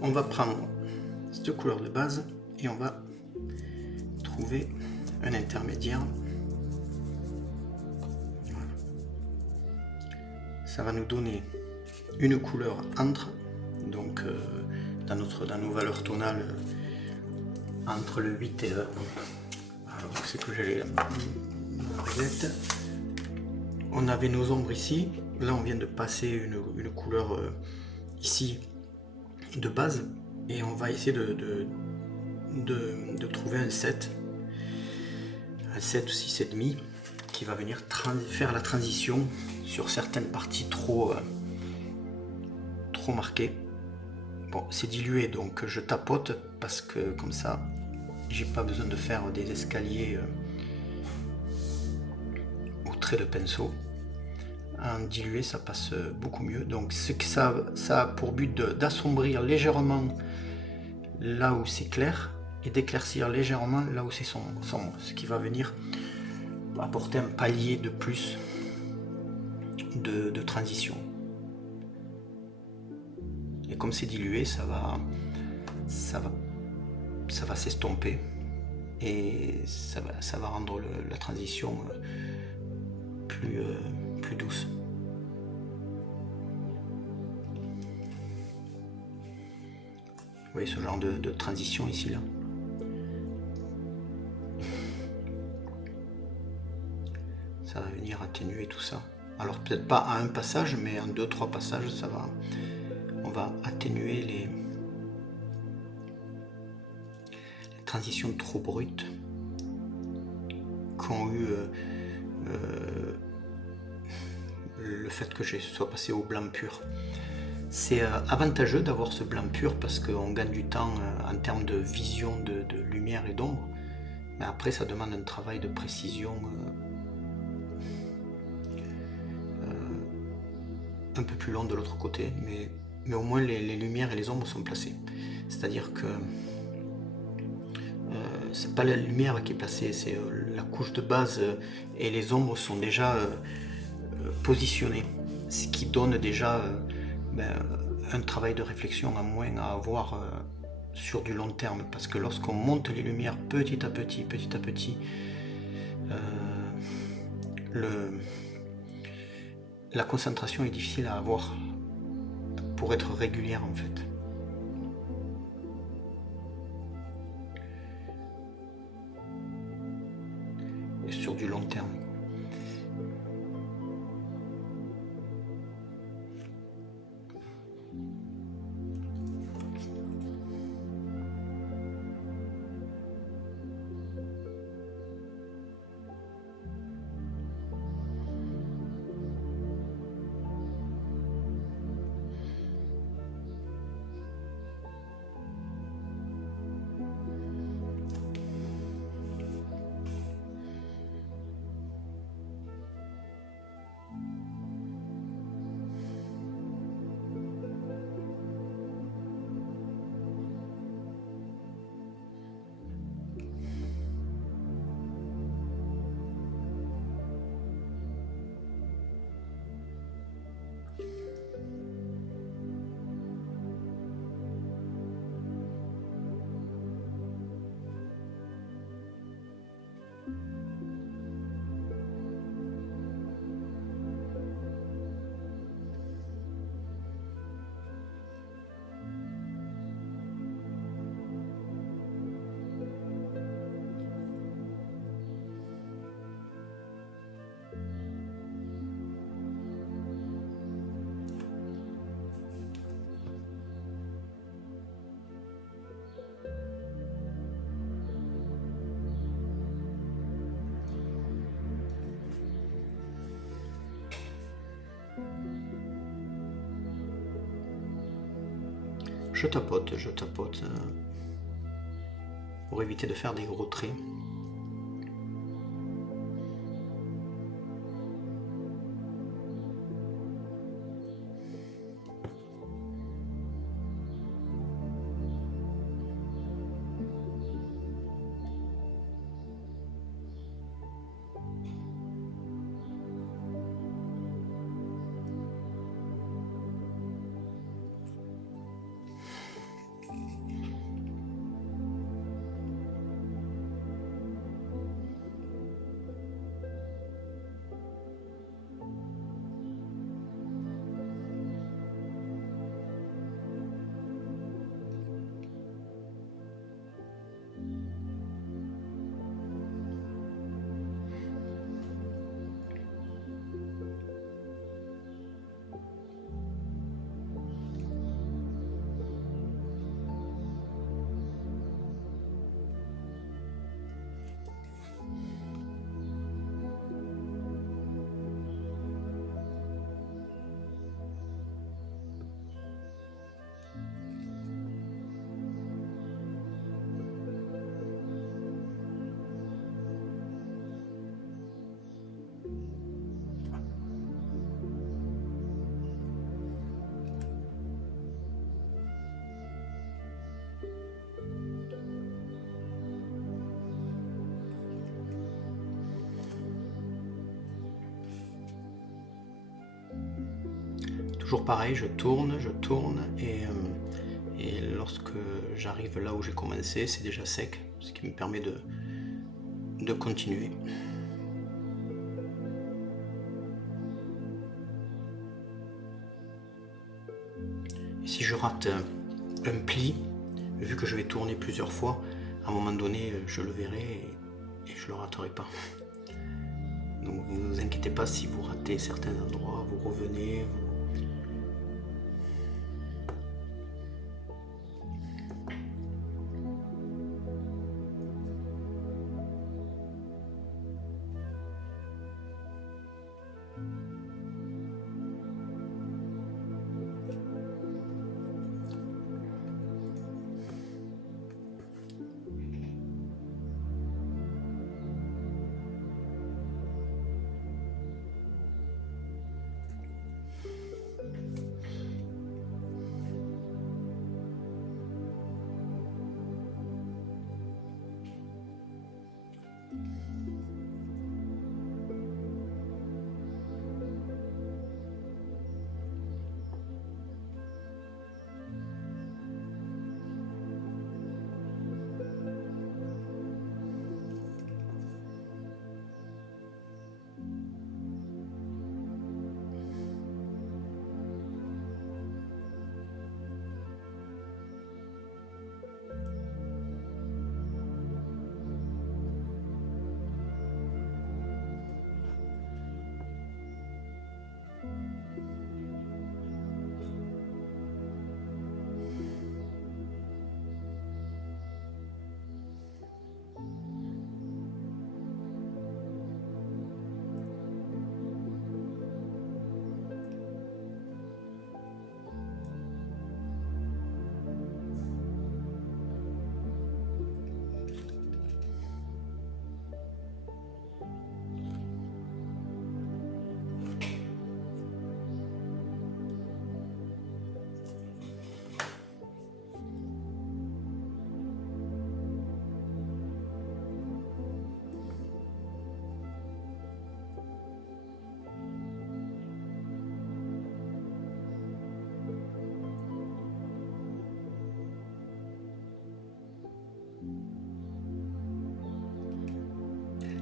On va prendre cette couleur de base et on va trouver un intermédiaire. Voilà. Ça va nous donner une couleur entre, donc dans nos valeurs tonales, entre le 8 et le... Alors c'est que j'ai la réglette. On avait nos ombres ici, là on vient de passer une couleur ici de base, et on va essayer de trouver un 7 ou 6,5 qui va venir faire la transition sur certaines parties trop marquées. Bon, c'est dilué, donc je tapote parce que comme ça j'ai pas besoin de faire des escaliers au trait de pinceau. En dilué, ça passe beaucoup mieux. Donc ça a pour but d'assombrir légèrement là où c'est clair et d'éclaircir légèrement là où c'est sombre, ce qui va venir apporter un palier de plus de transition. Et comme c'est dilué, ça va s'estomper et ça va rendre la transition plus douce. Vous voyez ce genre de transition ici là. Ça va venir atténuer tout ça. Alors peut-être pas à un passage, mais en 2-3 passages, on va atténuer les transitions trop brutes qu'ont eu le fait que je sois passé au blanc pur. C'est avantageux d'avoir ce blanc pur parce qu'on gagne du temps en termes de vision de lumière et d'ombre, mais après ça demande un travail de précision un peu plus long de l'autre côté, mais au moins les lumières et les ombres sont placées. C'est-à-dire que c'est pas la lumière qui est placée, c'est la couche de base et les ombres sont déjà positionnées, ce qui donne déjà un travail de réflexion en moins à avoir sur du long terme, parce que lorsqu'on monte les lumières petit à petit, la concentration est difficile à avoir pour être régulière en fait. Et sur du long terme. Je tapote pour éviter de faire des gros traits. toujours pareil, je tourne, et lorsque j'arrive là où j'ai commencé, c'est déjà sec, ce qui me permet de continuer. Et si je rate un pli, vu que je vais tourner plusieurs fois, à un moment donné, je le verrai et je le raterai pas. Donc ne vous inquiétez pas si vous ratez certains endroits, vous revenez.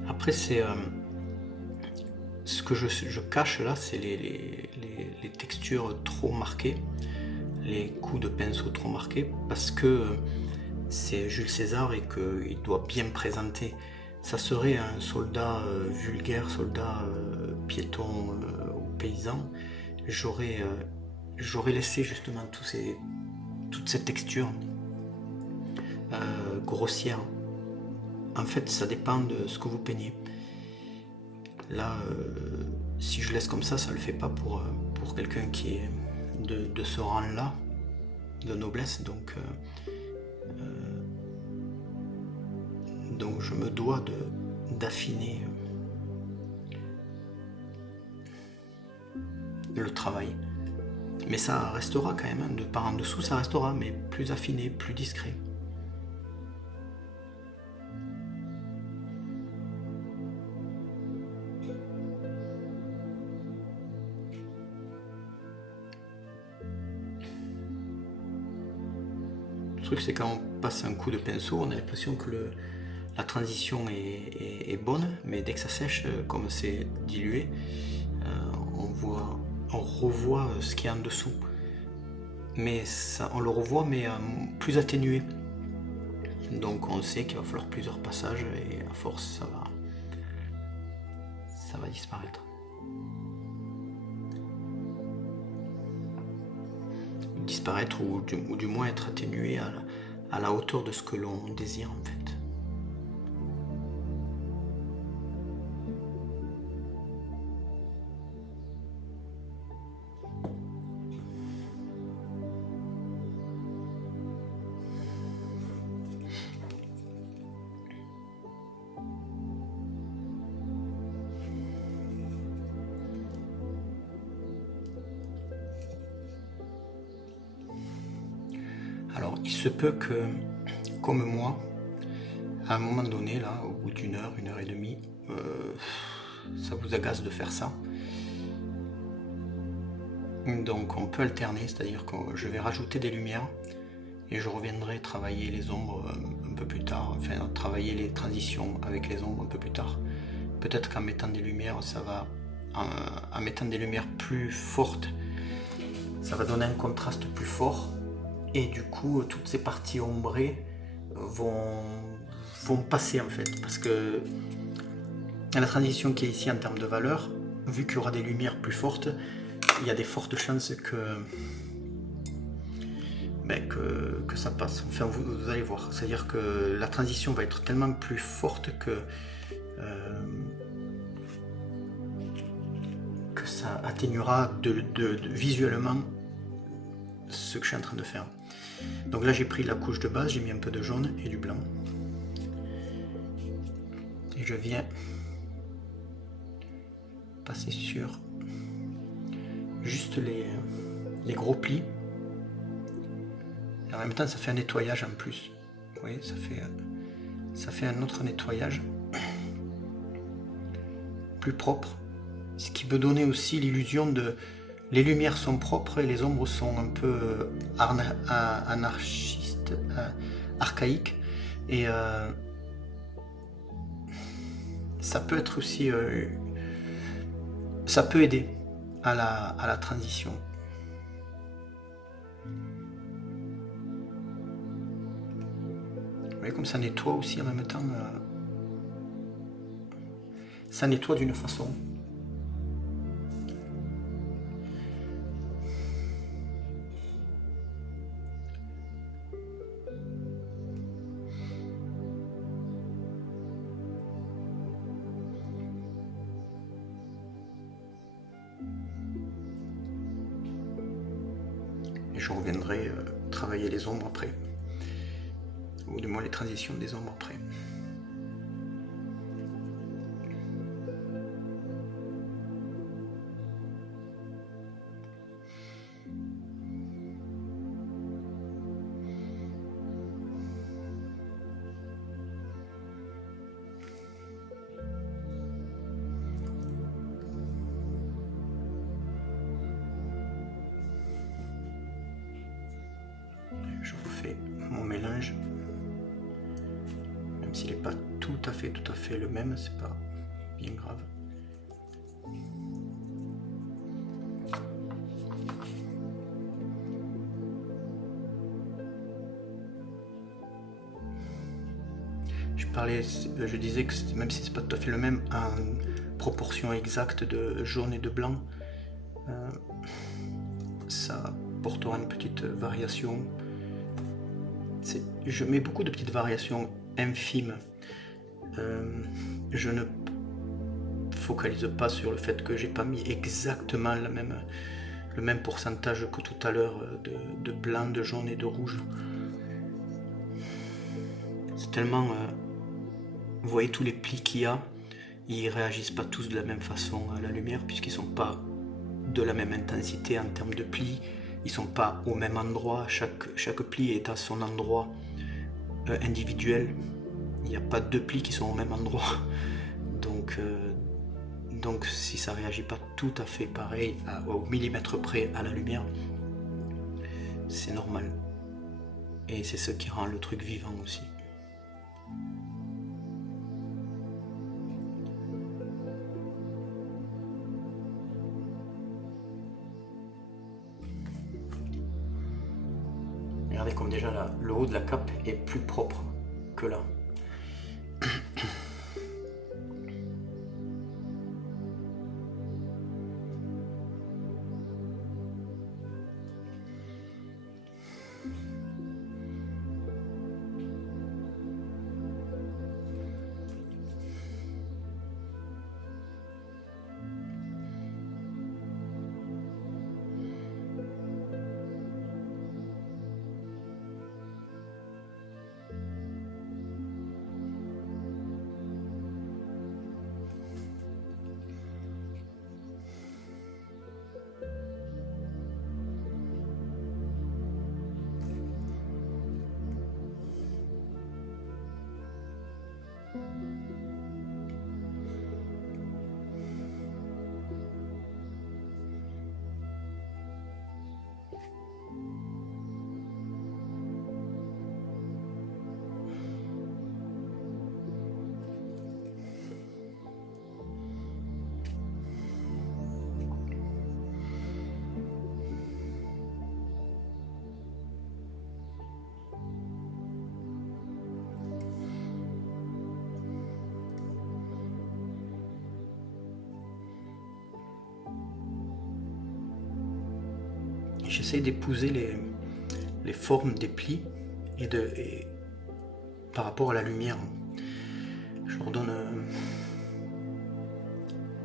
Après, c'est ce que je cache là, c'est les textures trop marquées, les coups de pinceau trop marqués, parce que c'est Jules César et qu'il doit bien présenter. Ça serait un soldat vulgaire, soldat piéton ou paysan. J'aurais laissé justement toute cette texture grossière. En fait, ça dépend de ce que vous peignez. Là, si je laisse comme ça le fait pas pour quelqu'un qui est de ce rang-là, de noblesse. Donc je me dois d'affiner le travail. Mais ça restera quand même, de par en dessous, ça restera, mais plus affiné, plus discret. Le truc, c'est quand on passe un coup de pinceau, on a l'impression que la transition est bonne, mais dès que ça sèche, comme c'est dilué, on revoit ce qu'il y a en dessous. Mais ça, on le revoit, mais plus atténué. Donc on sait qu'il va falloir plusieurs passages et à force, ça va disparaître. Disparaître ou du moins être atténué à la hauteur de ce que l'on désire en fait. Alors, il se peut que, comme moi, à un moment donné, là, au bout d'une heure et demie, ça vous agace de faire ça. Donc on peut alterner, c'est-à-dire que je vais rajouter des lumières et je reviendrai travailler les ombres un peu plus tard, enfin travailler les transitions avec les ombres un peu plus tard. Peut-être qu'en mettant des lumières, ça va, en mettant des lumières plus fortes, ça va donner un contraste plus fort et du coup toutes ces parties ombrées vont passer en fait, parce que la transition qui est ici en termes de valeur, vu qu'il y aura des lumières plus fortes, il y a des fortes chances que ça passe. Enfin, vous allez voir. C'est-à-dire que la transition va être tellement plus forte que ça atténuera visuellement ce que je suis en train de faire. Donc là, j'ai pris la couche de base, j'ai mis un peu de jaune et du blanc. Et je viens passer sur juste les gros plis. Et en même temps, ça fait un nettoyage en plus. Vous voyez, ça fait un autre nettoyage plus propre. Ce qui peut donner aussi l'illusion de... Les lumières sont propres et les ombres sont un peu anarchistes, archaïques. Et ça peut être aussi... ça peut aider à la transition. Vous voyez comme ça nettoie aussi en même temps. Ça nettoie d'une façon. Et je reviendrai travailler les ombres après. Ou du moins les transitions des ombres après. Je refais mon mélange, même s'il n'est pas tout à fait le même, c'est pas bien grave. Je disais que même si c'est pas tout à fait le même, en proportion exacte de jaune et de blanc, ça portera une petite variation. Je mets beaucoup de petites variations infimes. Je ne focalise pas sur le fait que j'ai pas mis exactement le même pourcentage que tout à l'heure de blanc, de jaune et de rouge. C'est tellement... vous voyez tous les plis qu'il y a, ils réagissent pas tous de la même façon à la lumière puisqu'ils sont pas de la même intensité en termes de plis, ils sont pas au même endroit, chaque pli est à son endroit individuel, il n'y a pas deux plis qui sont au même endroit, donc si ça réagit pas tout à fait pareil, au millimètre près à la lumière, c'est normal, et c'est ce qui rend le truc vivant aussi. Regardez comme déjà là, le haut de la cape est plus propre que là. j'essaye d'épouser les formes des plis et par rapport à la lumière. Je leur donne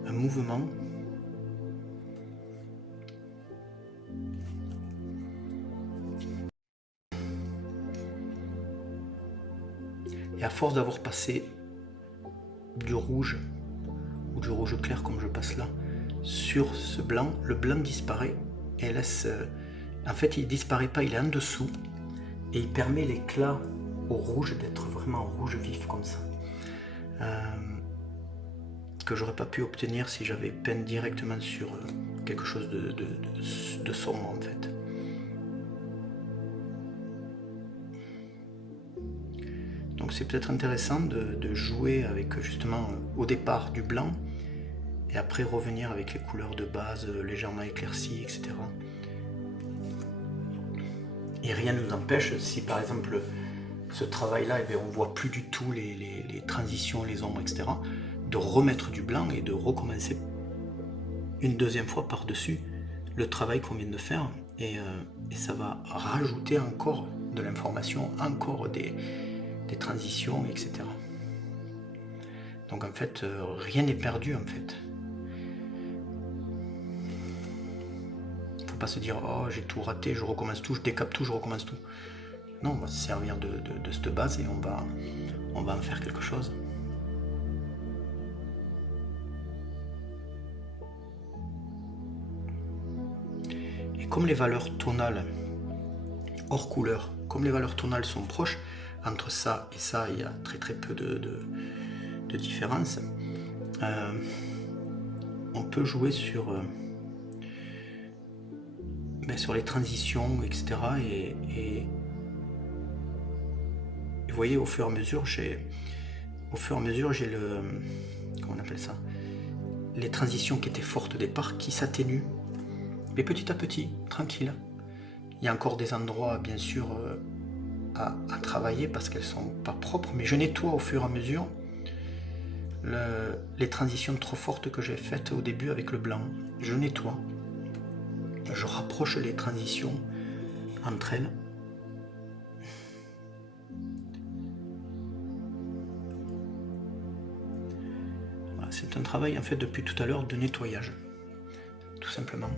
un mouvement. Et à force d'avoir passé du rouge ou du rouge clair comme je passe là sur ce blanc, le blanc disparaît et laisse... en fait, il disparaît pas, il est en dessous et il permet l'éclat au rouge d'être vraiment rouge vif comme ça. Que j'aurais pas pu obtenir si j'avais peint directement sur quelque chose de sombre en fait. Donc c'est peut-être intéressant de jouer avec justement au départ du blanc et après revenir avec les couleurs de base légèrement éclaircies, etc. Et rien ne nous empêche, si par exemple ce travail-là, eh bien, on ne voit plus du tout les transitions, les ombres, etc., de remettre du blanc et de recommencer une deuxième fois par-dessus le travail qu'on vient de faire. Et ça va rajouter encore de l'information, encore des transitions, etc. Donc en fait, rien n'est perdu en fait. Faut pas se dire oh j'ai tout raté, je recommence tout, je décape tout, je recommence tout. Non, on va se servir de cette base et on va en faire quelque chose. Et comme les valeurs tonales hors couleur, comme les valeurs tonales sont proches, entre ça et ça, il y a très peu de différence. On peut jouer sur les transitions, etc. Et vous voyez, au fur et à mesure, j'ai le... Comment on appelle ça? Les transitions qui étaient fortes au départ qui s'atténuent. Mais petit à petit, tranquille. Il y a encore des endroits, bien sûr, à travailler parce qu'elles sont pas propres, mais je nettoie au fur et à mesure les transitions trop fortes que j'ai faites au début avec le blanc. Je nettoie. Je rapproche les transitions entre elles. Voilà, c'est un travail en fait depuis tout à l'heure de nettoyage, tout simplement.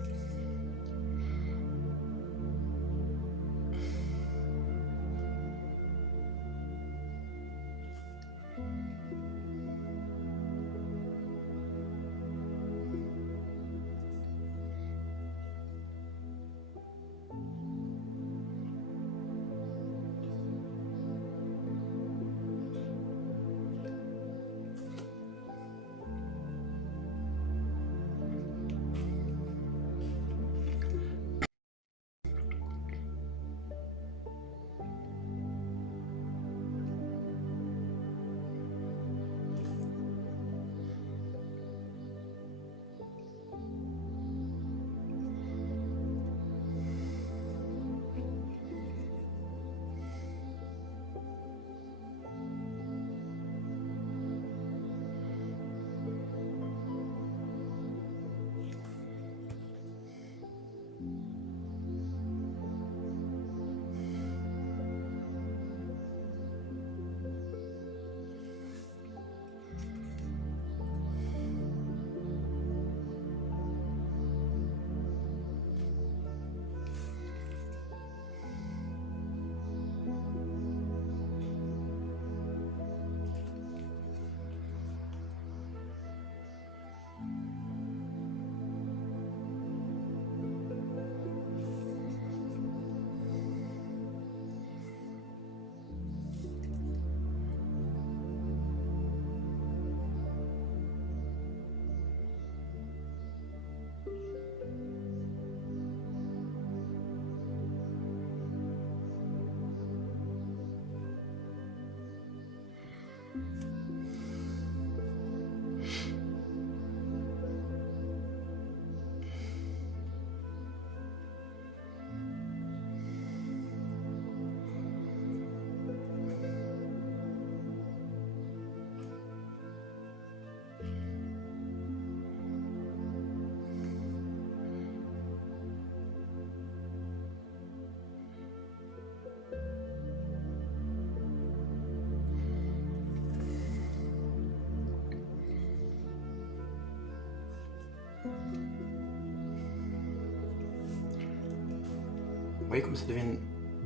voyez comme ça devient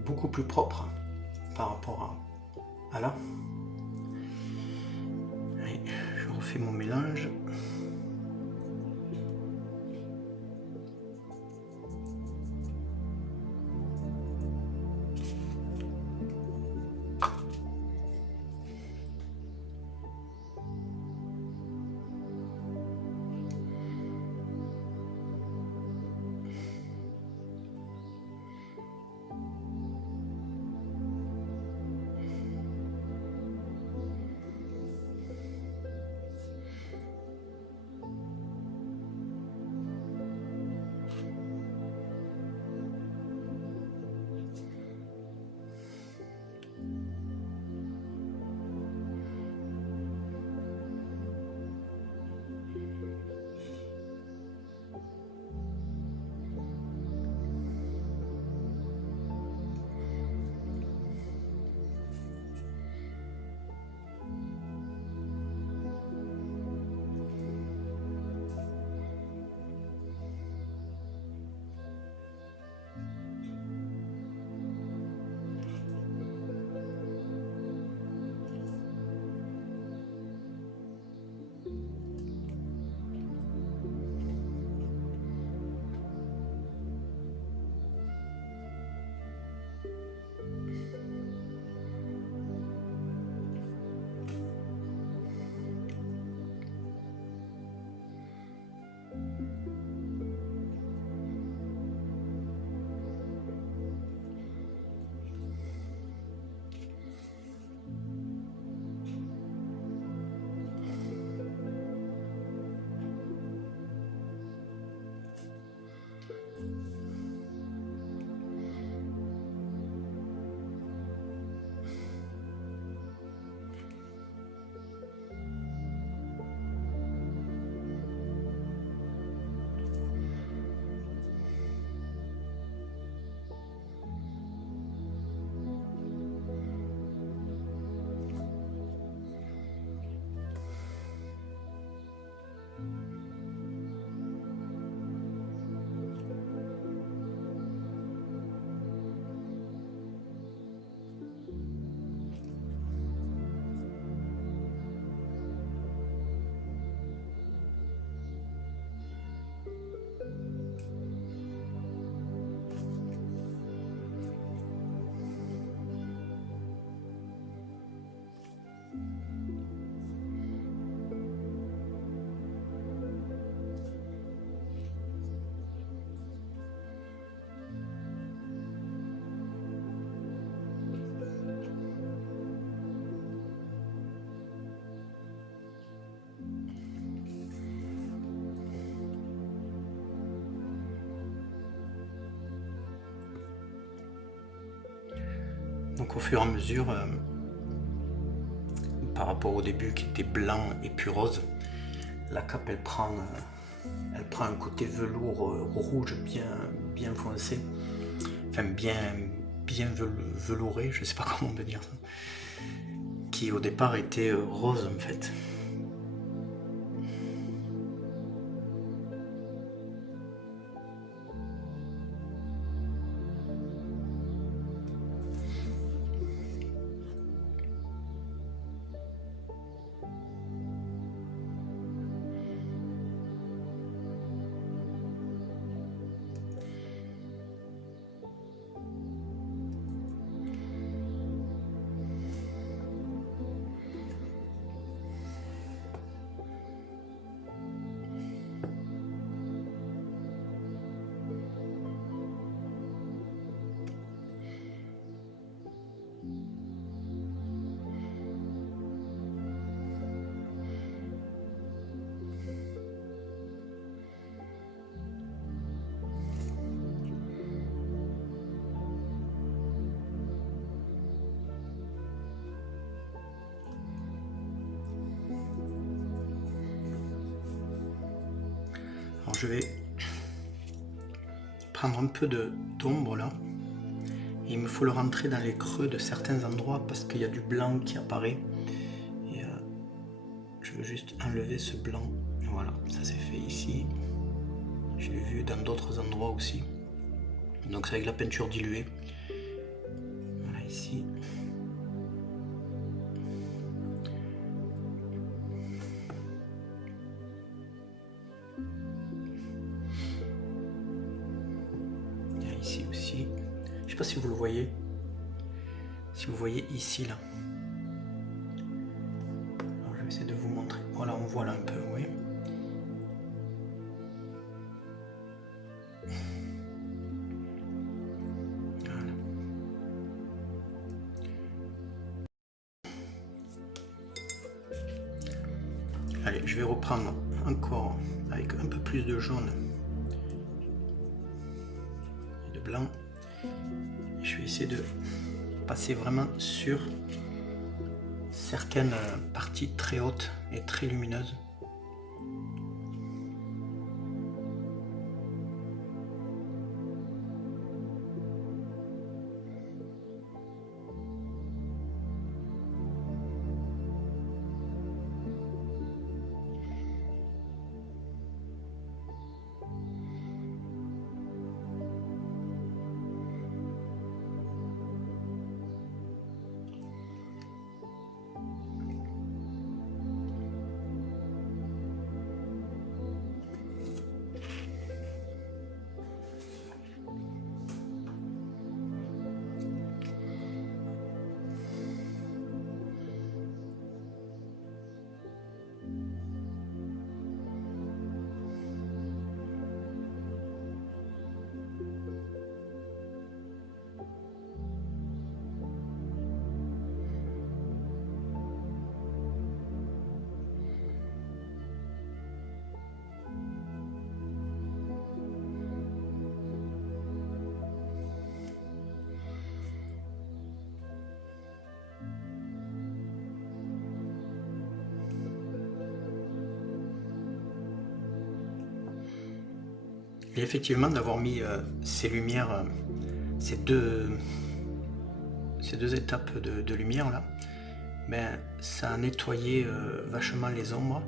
beaucoup plus propre par rapport à là. Allez, je refais mon mélange. Donc au fur et à mesure, par rapport au début qui était blanc et puis rose, la cape elle prend un côté velours rouge bien foncé, enfin bien velouré, je sais pas comment on peut dire ça, qui au départ était rose en fait. Alors je vais prendre un peu d'ombre là. Et il me faut le rentrer dans les creux de certains endroits parce qu'il y a du blanc qui apparaît. Et je veux juste enlever ce blanc. Voilà, ça c'est fait ici. J'ai vu dans d'autres endroits aussi. Donc c'est avec la peinture diluée. Voilà, ici. Et ici aussi. Je sais pas si vous le voyez. Si vous voyez ici, là. Alors, je vais essayer de vous montrer. Voilà, on voit là un peu, oui. Voilà. Allez, je vais reprendre encore avec un peu plus de jaune et de blanc. Je vais essayer de passer vraiment sur certaines parties très hautes et très lumineuses. Et effectivement, d'avoir mis ces lumières, ces deux étapes de lumière là, ben, ça a nettoyé vachement les ombres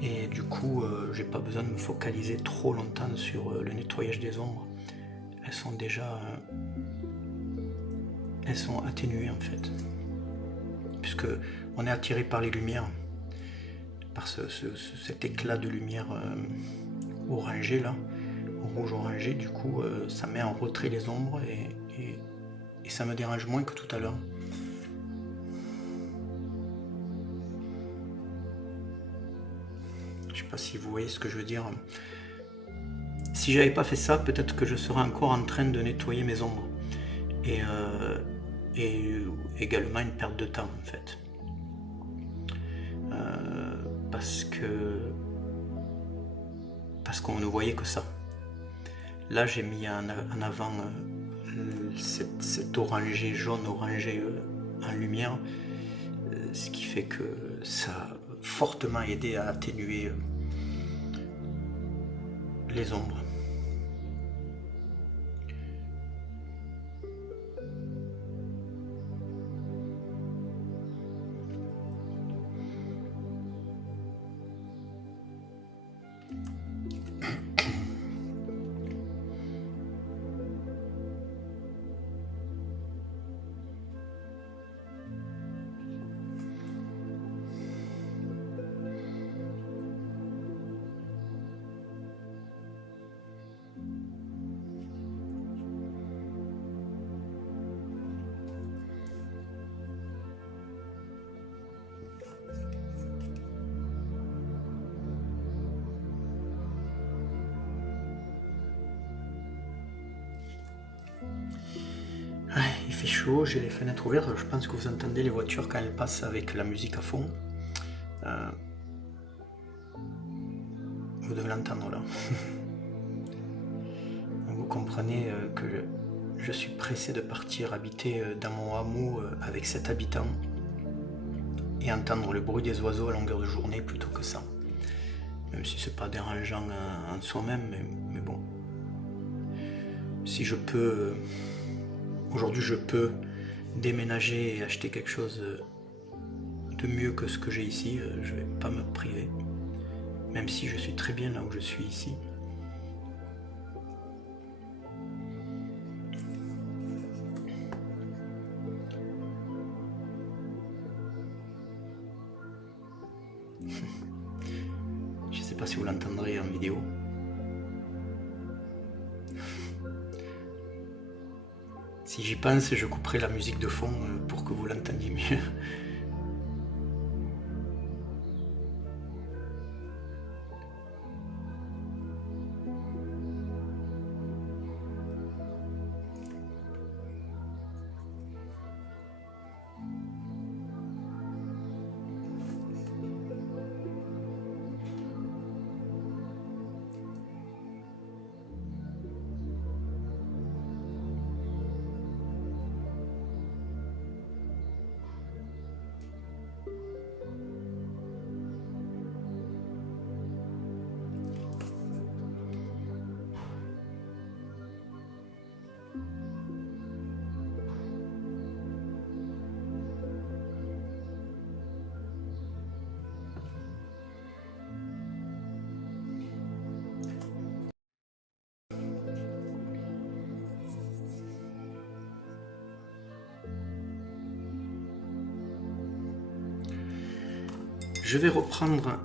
et du coup j'ai pas besoin de me focaliser trop longtemps sur le nettoyage des ombres. Elles sont déjà elles sont atténuées en fait, puisque on est attiré par les lumières, par cet éclat de lumière orangé là, rouge orangé. Du coup ça met en retrait les ombres et ça me dérange moins que tout à l'heure. Je sais pas si vous voyez ce que je veux dire. Si j'avais pas fait ça, peut-être que je serais encore en train de nettoyer mes ombres. Et également une perte de temps en fait. Parce qu'on ne voyait que ça. Là j'ai mis en avant cet orangé, jaune orangé en lumière, ce qui fait que ça a fortement aidé à atténuer les ombres. Ouais, il fait chaud, j'ai les fenêtres ouvertes, je pense que vous entendez les voitures quand elles passent avec la musique à fond. Vous devez l'entendre là. Vous comprenez que je suis pressé de partir habiter dans mon hameau avec 7 habitants et entendre le bruit des oiseaux à longueur de journée plutôt que ça. Même si c'est pas dérangeant en soi-même, mais bon. Si je peux... Aujourd'hui je peux déménager et acheter quelque chose de mieux que ce que j'ai ici, je vais pas me priver. Même si je suis très bien là où je suis ici. Je ne sais pas si vous l'entendrez en vidéo. Si j'y pense, je couperai la musique de fond pour que vous l'entendiez mieux. Je vais reprendre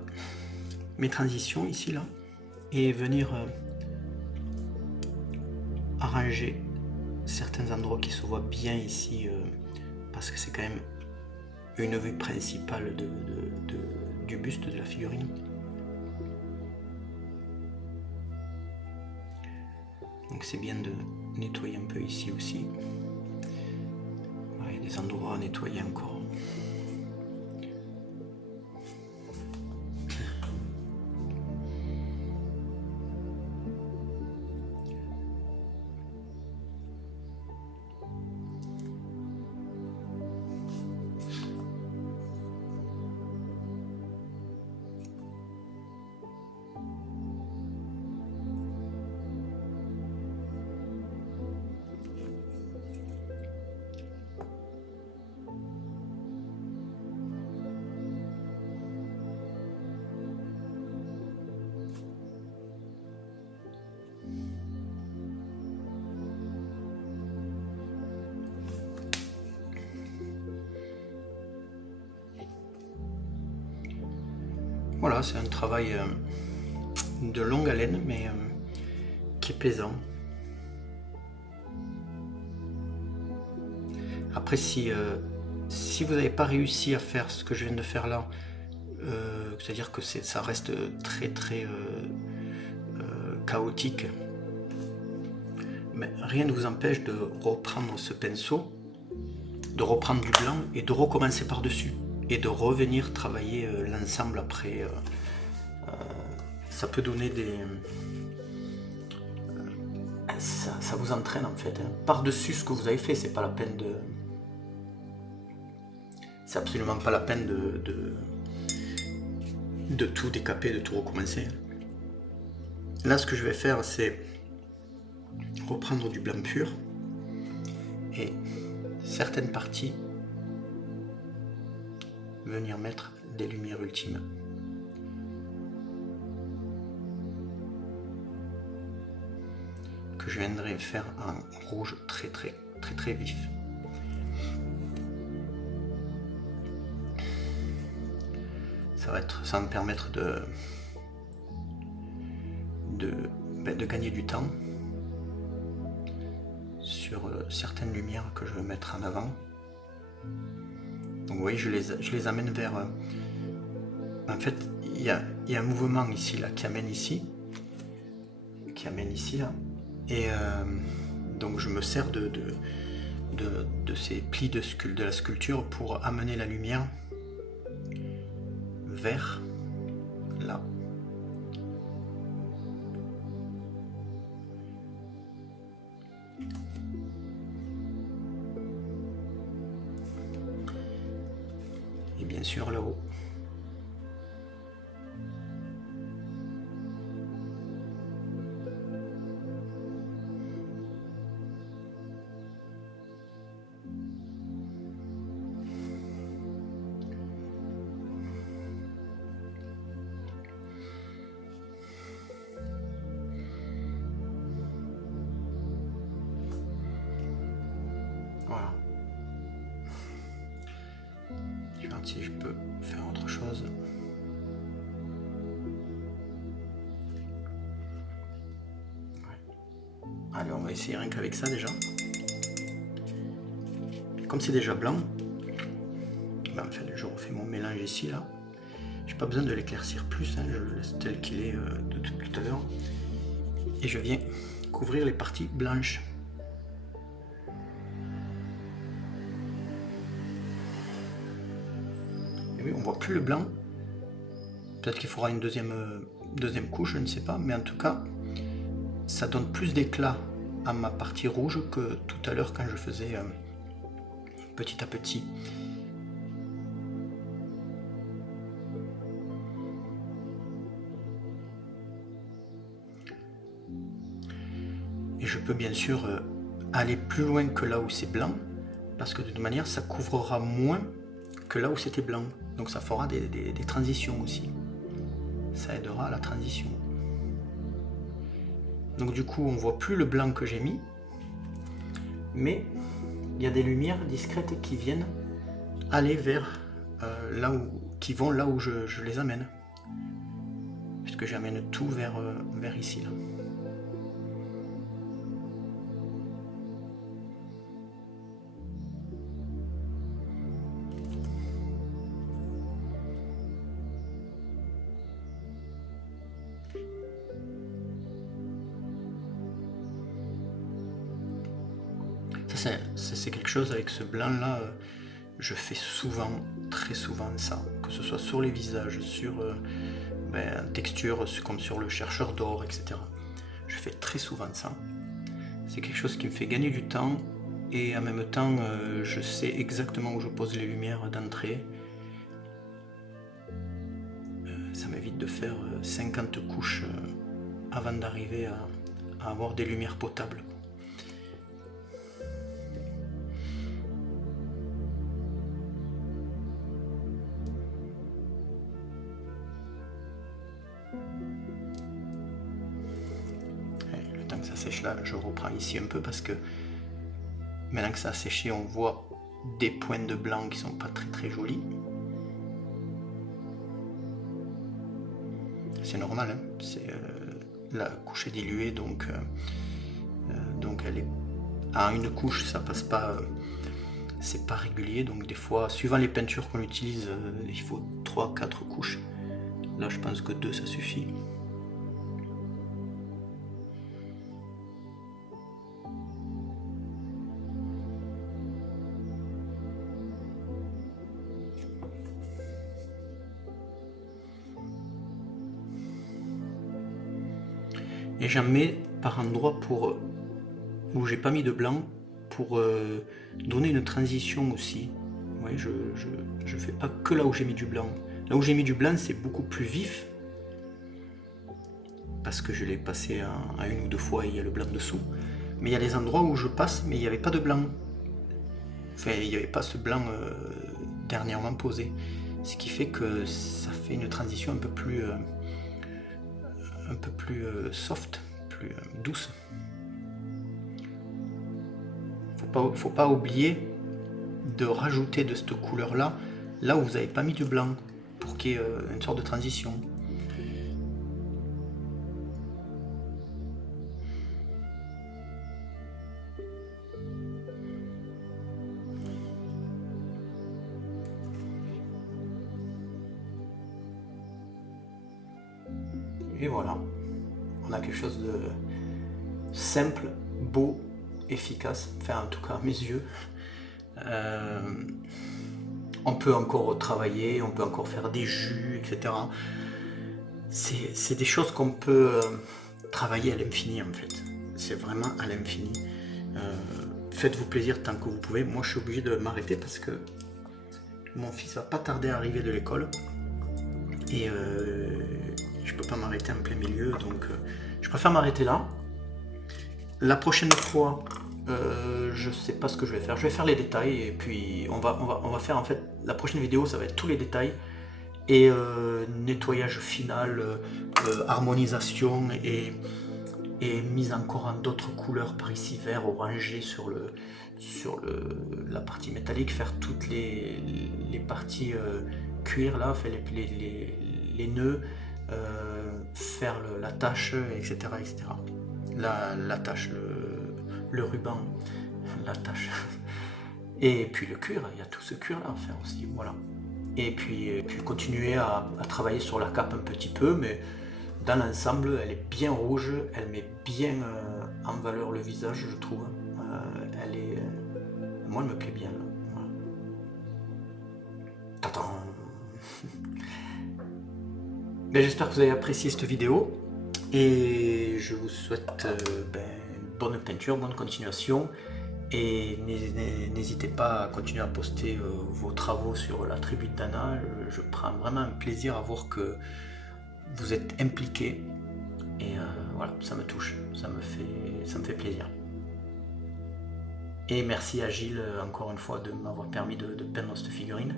mes transitions ici, là, et venir arranger certains endroits qui se voient bien ici, parce que c'est quand même une vue principale du buste de la figurine. Donc c'est bien de nettoyer un peu ici aussi. Il y a des endroits à nettoyer encore. Voilà, c'est un travail de longue haleine, mais qui est plaisant. Après, si vous n'avez pas réussi à faire ce que je viens de faire là, c'est-à-dire que ça reste très chaotique, mais rien ne vous empêche de reprendre ce pinceau, de reprendre du blanc et de recommencer par-dessus. Et de revenir travailler l'ensemble après. Ça peut donner des... ça vous entraîne en fait. Hein. Par-dessus ce que vous avez fait, c'est pas la peine de... C'est absolument pas la peine de tout décaper, de tout recommencer. Là, ce que je vais faire, c'est reprendre du blanc pur et certaines parties venir mettre des lumières ultimes. Que je viendrai faire un rouge très vif. Ça va me permettre de gagner du temps sur certaines lumières que je veux mettre en avant. Donc vous voyez, je les amène vers... en fait, il y a un mouvement ici, là, qui amène ici, là. Et donc je me sers de ces plis de la sculpture pour amener la lumière vers là. Et bien sûr là-haut. Voilà. Je vais voir si je peux faire autre chose. Allez, on va essayer rien qu'avec ça déjà. Comme c'est déjà blanc, ben, en fait, je refais mon mélange ici, là. J'ai pas besoin de l'éclaircir plus, hein, je le laisse tel qu'il est de tout à l'heure. Et je viens couvrir les parties blanches. Et oui, on voit plus le blanc. Peut-être qu'il faudra une deuxième couche, je ne sais pas, mais en tout cas, ça donne plus d'éclat à ma partie rouge que tout à l'heure quand je faisais petit à petit. Et je peux bien sûr aller plus loin que là où c'est blanc, parce que de toute manière ça couvrira moins que là où c'était blanc. Donc ça fera des transitions aussi. Ça aidera à la transition. Donc du coup on voit plus le blanc que j'ai mis, mais il y a des lumières discrètes qui viennent aller vers qui vont là où je les amène. Puisque j'amène tout vers ici là. C'est quelque chose avec ce blanc là, je fais souvent, très souvent ça, que ce soit sur les visages, sur texture, comme sur le chercheur d'or, etc. Je fais très souvent ça. C'est quelque chose qui me fait gagner du temps et en même temps je sais exactement où je pose les lumières d'entrée. Ça m'évite de faire 50 couches avant d'arriver à avoir des lumières potables. Ça sèche là, je reprends ici un peu parce que maintenant que ça a séché, on voit des points de blanc qui sont pas très jolis. C'est normal, hein, c'est la couche est diluée, donc elle est à une couche, ça passe pas, c'est pas régulier, donc des fois, suivant les peintures qu'on utilise, il faut 3-4 couches. Là, je pense que 2 ça suffit. Et j'en mets par endroit où j'ai pas mis de blanc pour donner une transition aussi. Ouais, je fais pas que là où j'ai mis du blanc. Là où j'ai mis du blanc, c'est beaucoup plus vif parce que je l'ai passé à 1 ou 2 fois et il y a le blanc dessous. Mais il y a des endroits où je passe mais il n'y avait pas de blanc. Enfin, il n'y avait pas ce blanc dernièrement posé. Ce qui fait que ça fait une transition un peu plus soft, plus douce. Faut pas oublier de rajouter de cette couleur là où vous n'avez pas mis du blanc pour qu'il y ait une sorte de transition. Et voilà, on a quelque chose de simple, beau, efficace, enfin en tout cas à mes yeux. On peut encore travailler, on peut encore faire des jus, etc. C'est des choses qu'on peut travailler à l'infini en fait. C'est vraiment à l'infini. Faites-vous plaisir tant que vous pouvez. Moi je suis obligé de m'arrêter parce que mon fils va pas tarder à arriver de l'école. Et je peux pas m'arrêter en plein milieu, donc je préfère m'arrêter là. La prochaine fois, je sais pas ce que je vais faire. Je vais faire les détails et puis on va faire en fait la prochaine vidéo, ça va être tous les détails et nettoyage final, harmonisation et mise encore en d'autres couleurs par ici, vert, orangé sur la partie métallique, faire toutes les parties cuir là, faire les nœuds, faire la tâche, etc. etc. La tâche, le ruban, l'attache. Et puis le cuir, il y a tout ce cuir là à faire aussi, voilà. Et puis continuer à travailler sur la cape un petit peu, mais dans l'ensemble, elle est bien rouge, elle met bien en valeur le visage, je trouve. Moi, elle me plaît bien. Là. Voilà. J'espère que vous avez apprécié cette vidéo et je vous souhaite bonne peinture, bonne continuation. Et n'hésitez pas à continuer à poster vos travaux sur la tribu de Dana. Je prends vraiment un plaisir à voir que vous êtes impliqués. Et voilà, ça me touche, ça me fait plaisir. Et merci à Gilles encore une fois de m'avoir permis de peindre cette figurine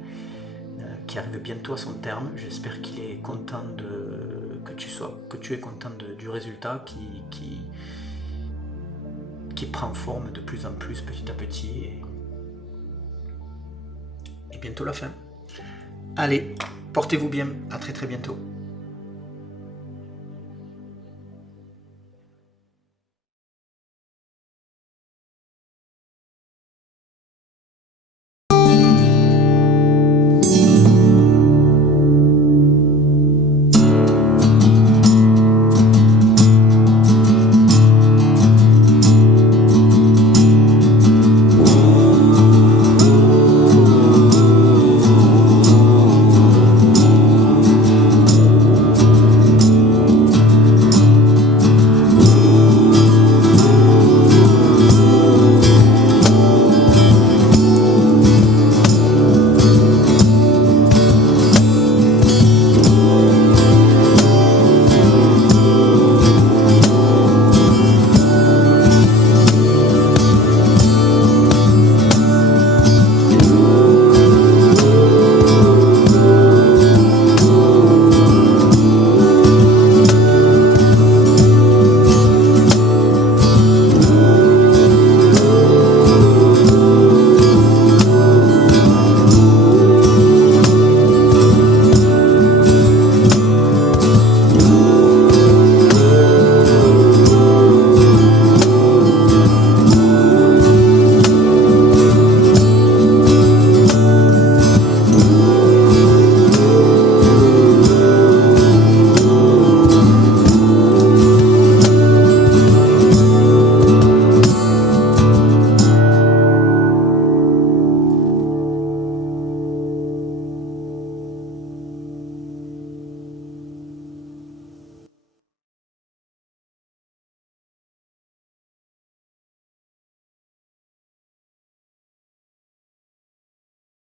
qui arrive bientôt à son terme. J'espère qu'il est content que tu es content du résultat qui prend forme de plus en plus petit à petit et bientôt la fin. Allez, portez-vous bien, à très bientôt.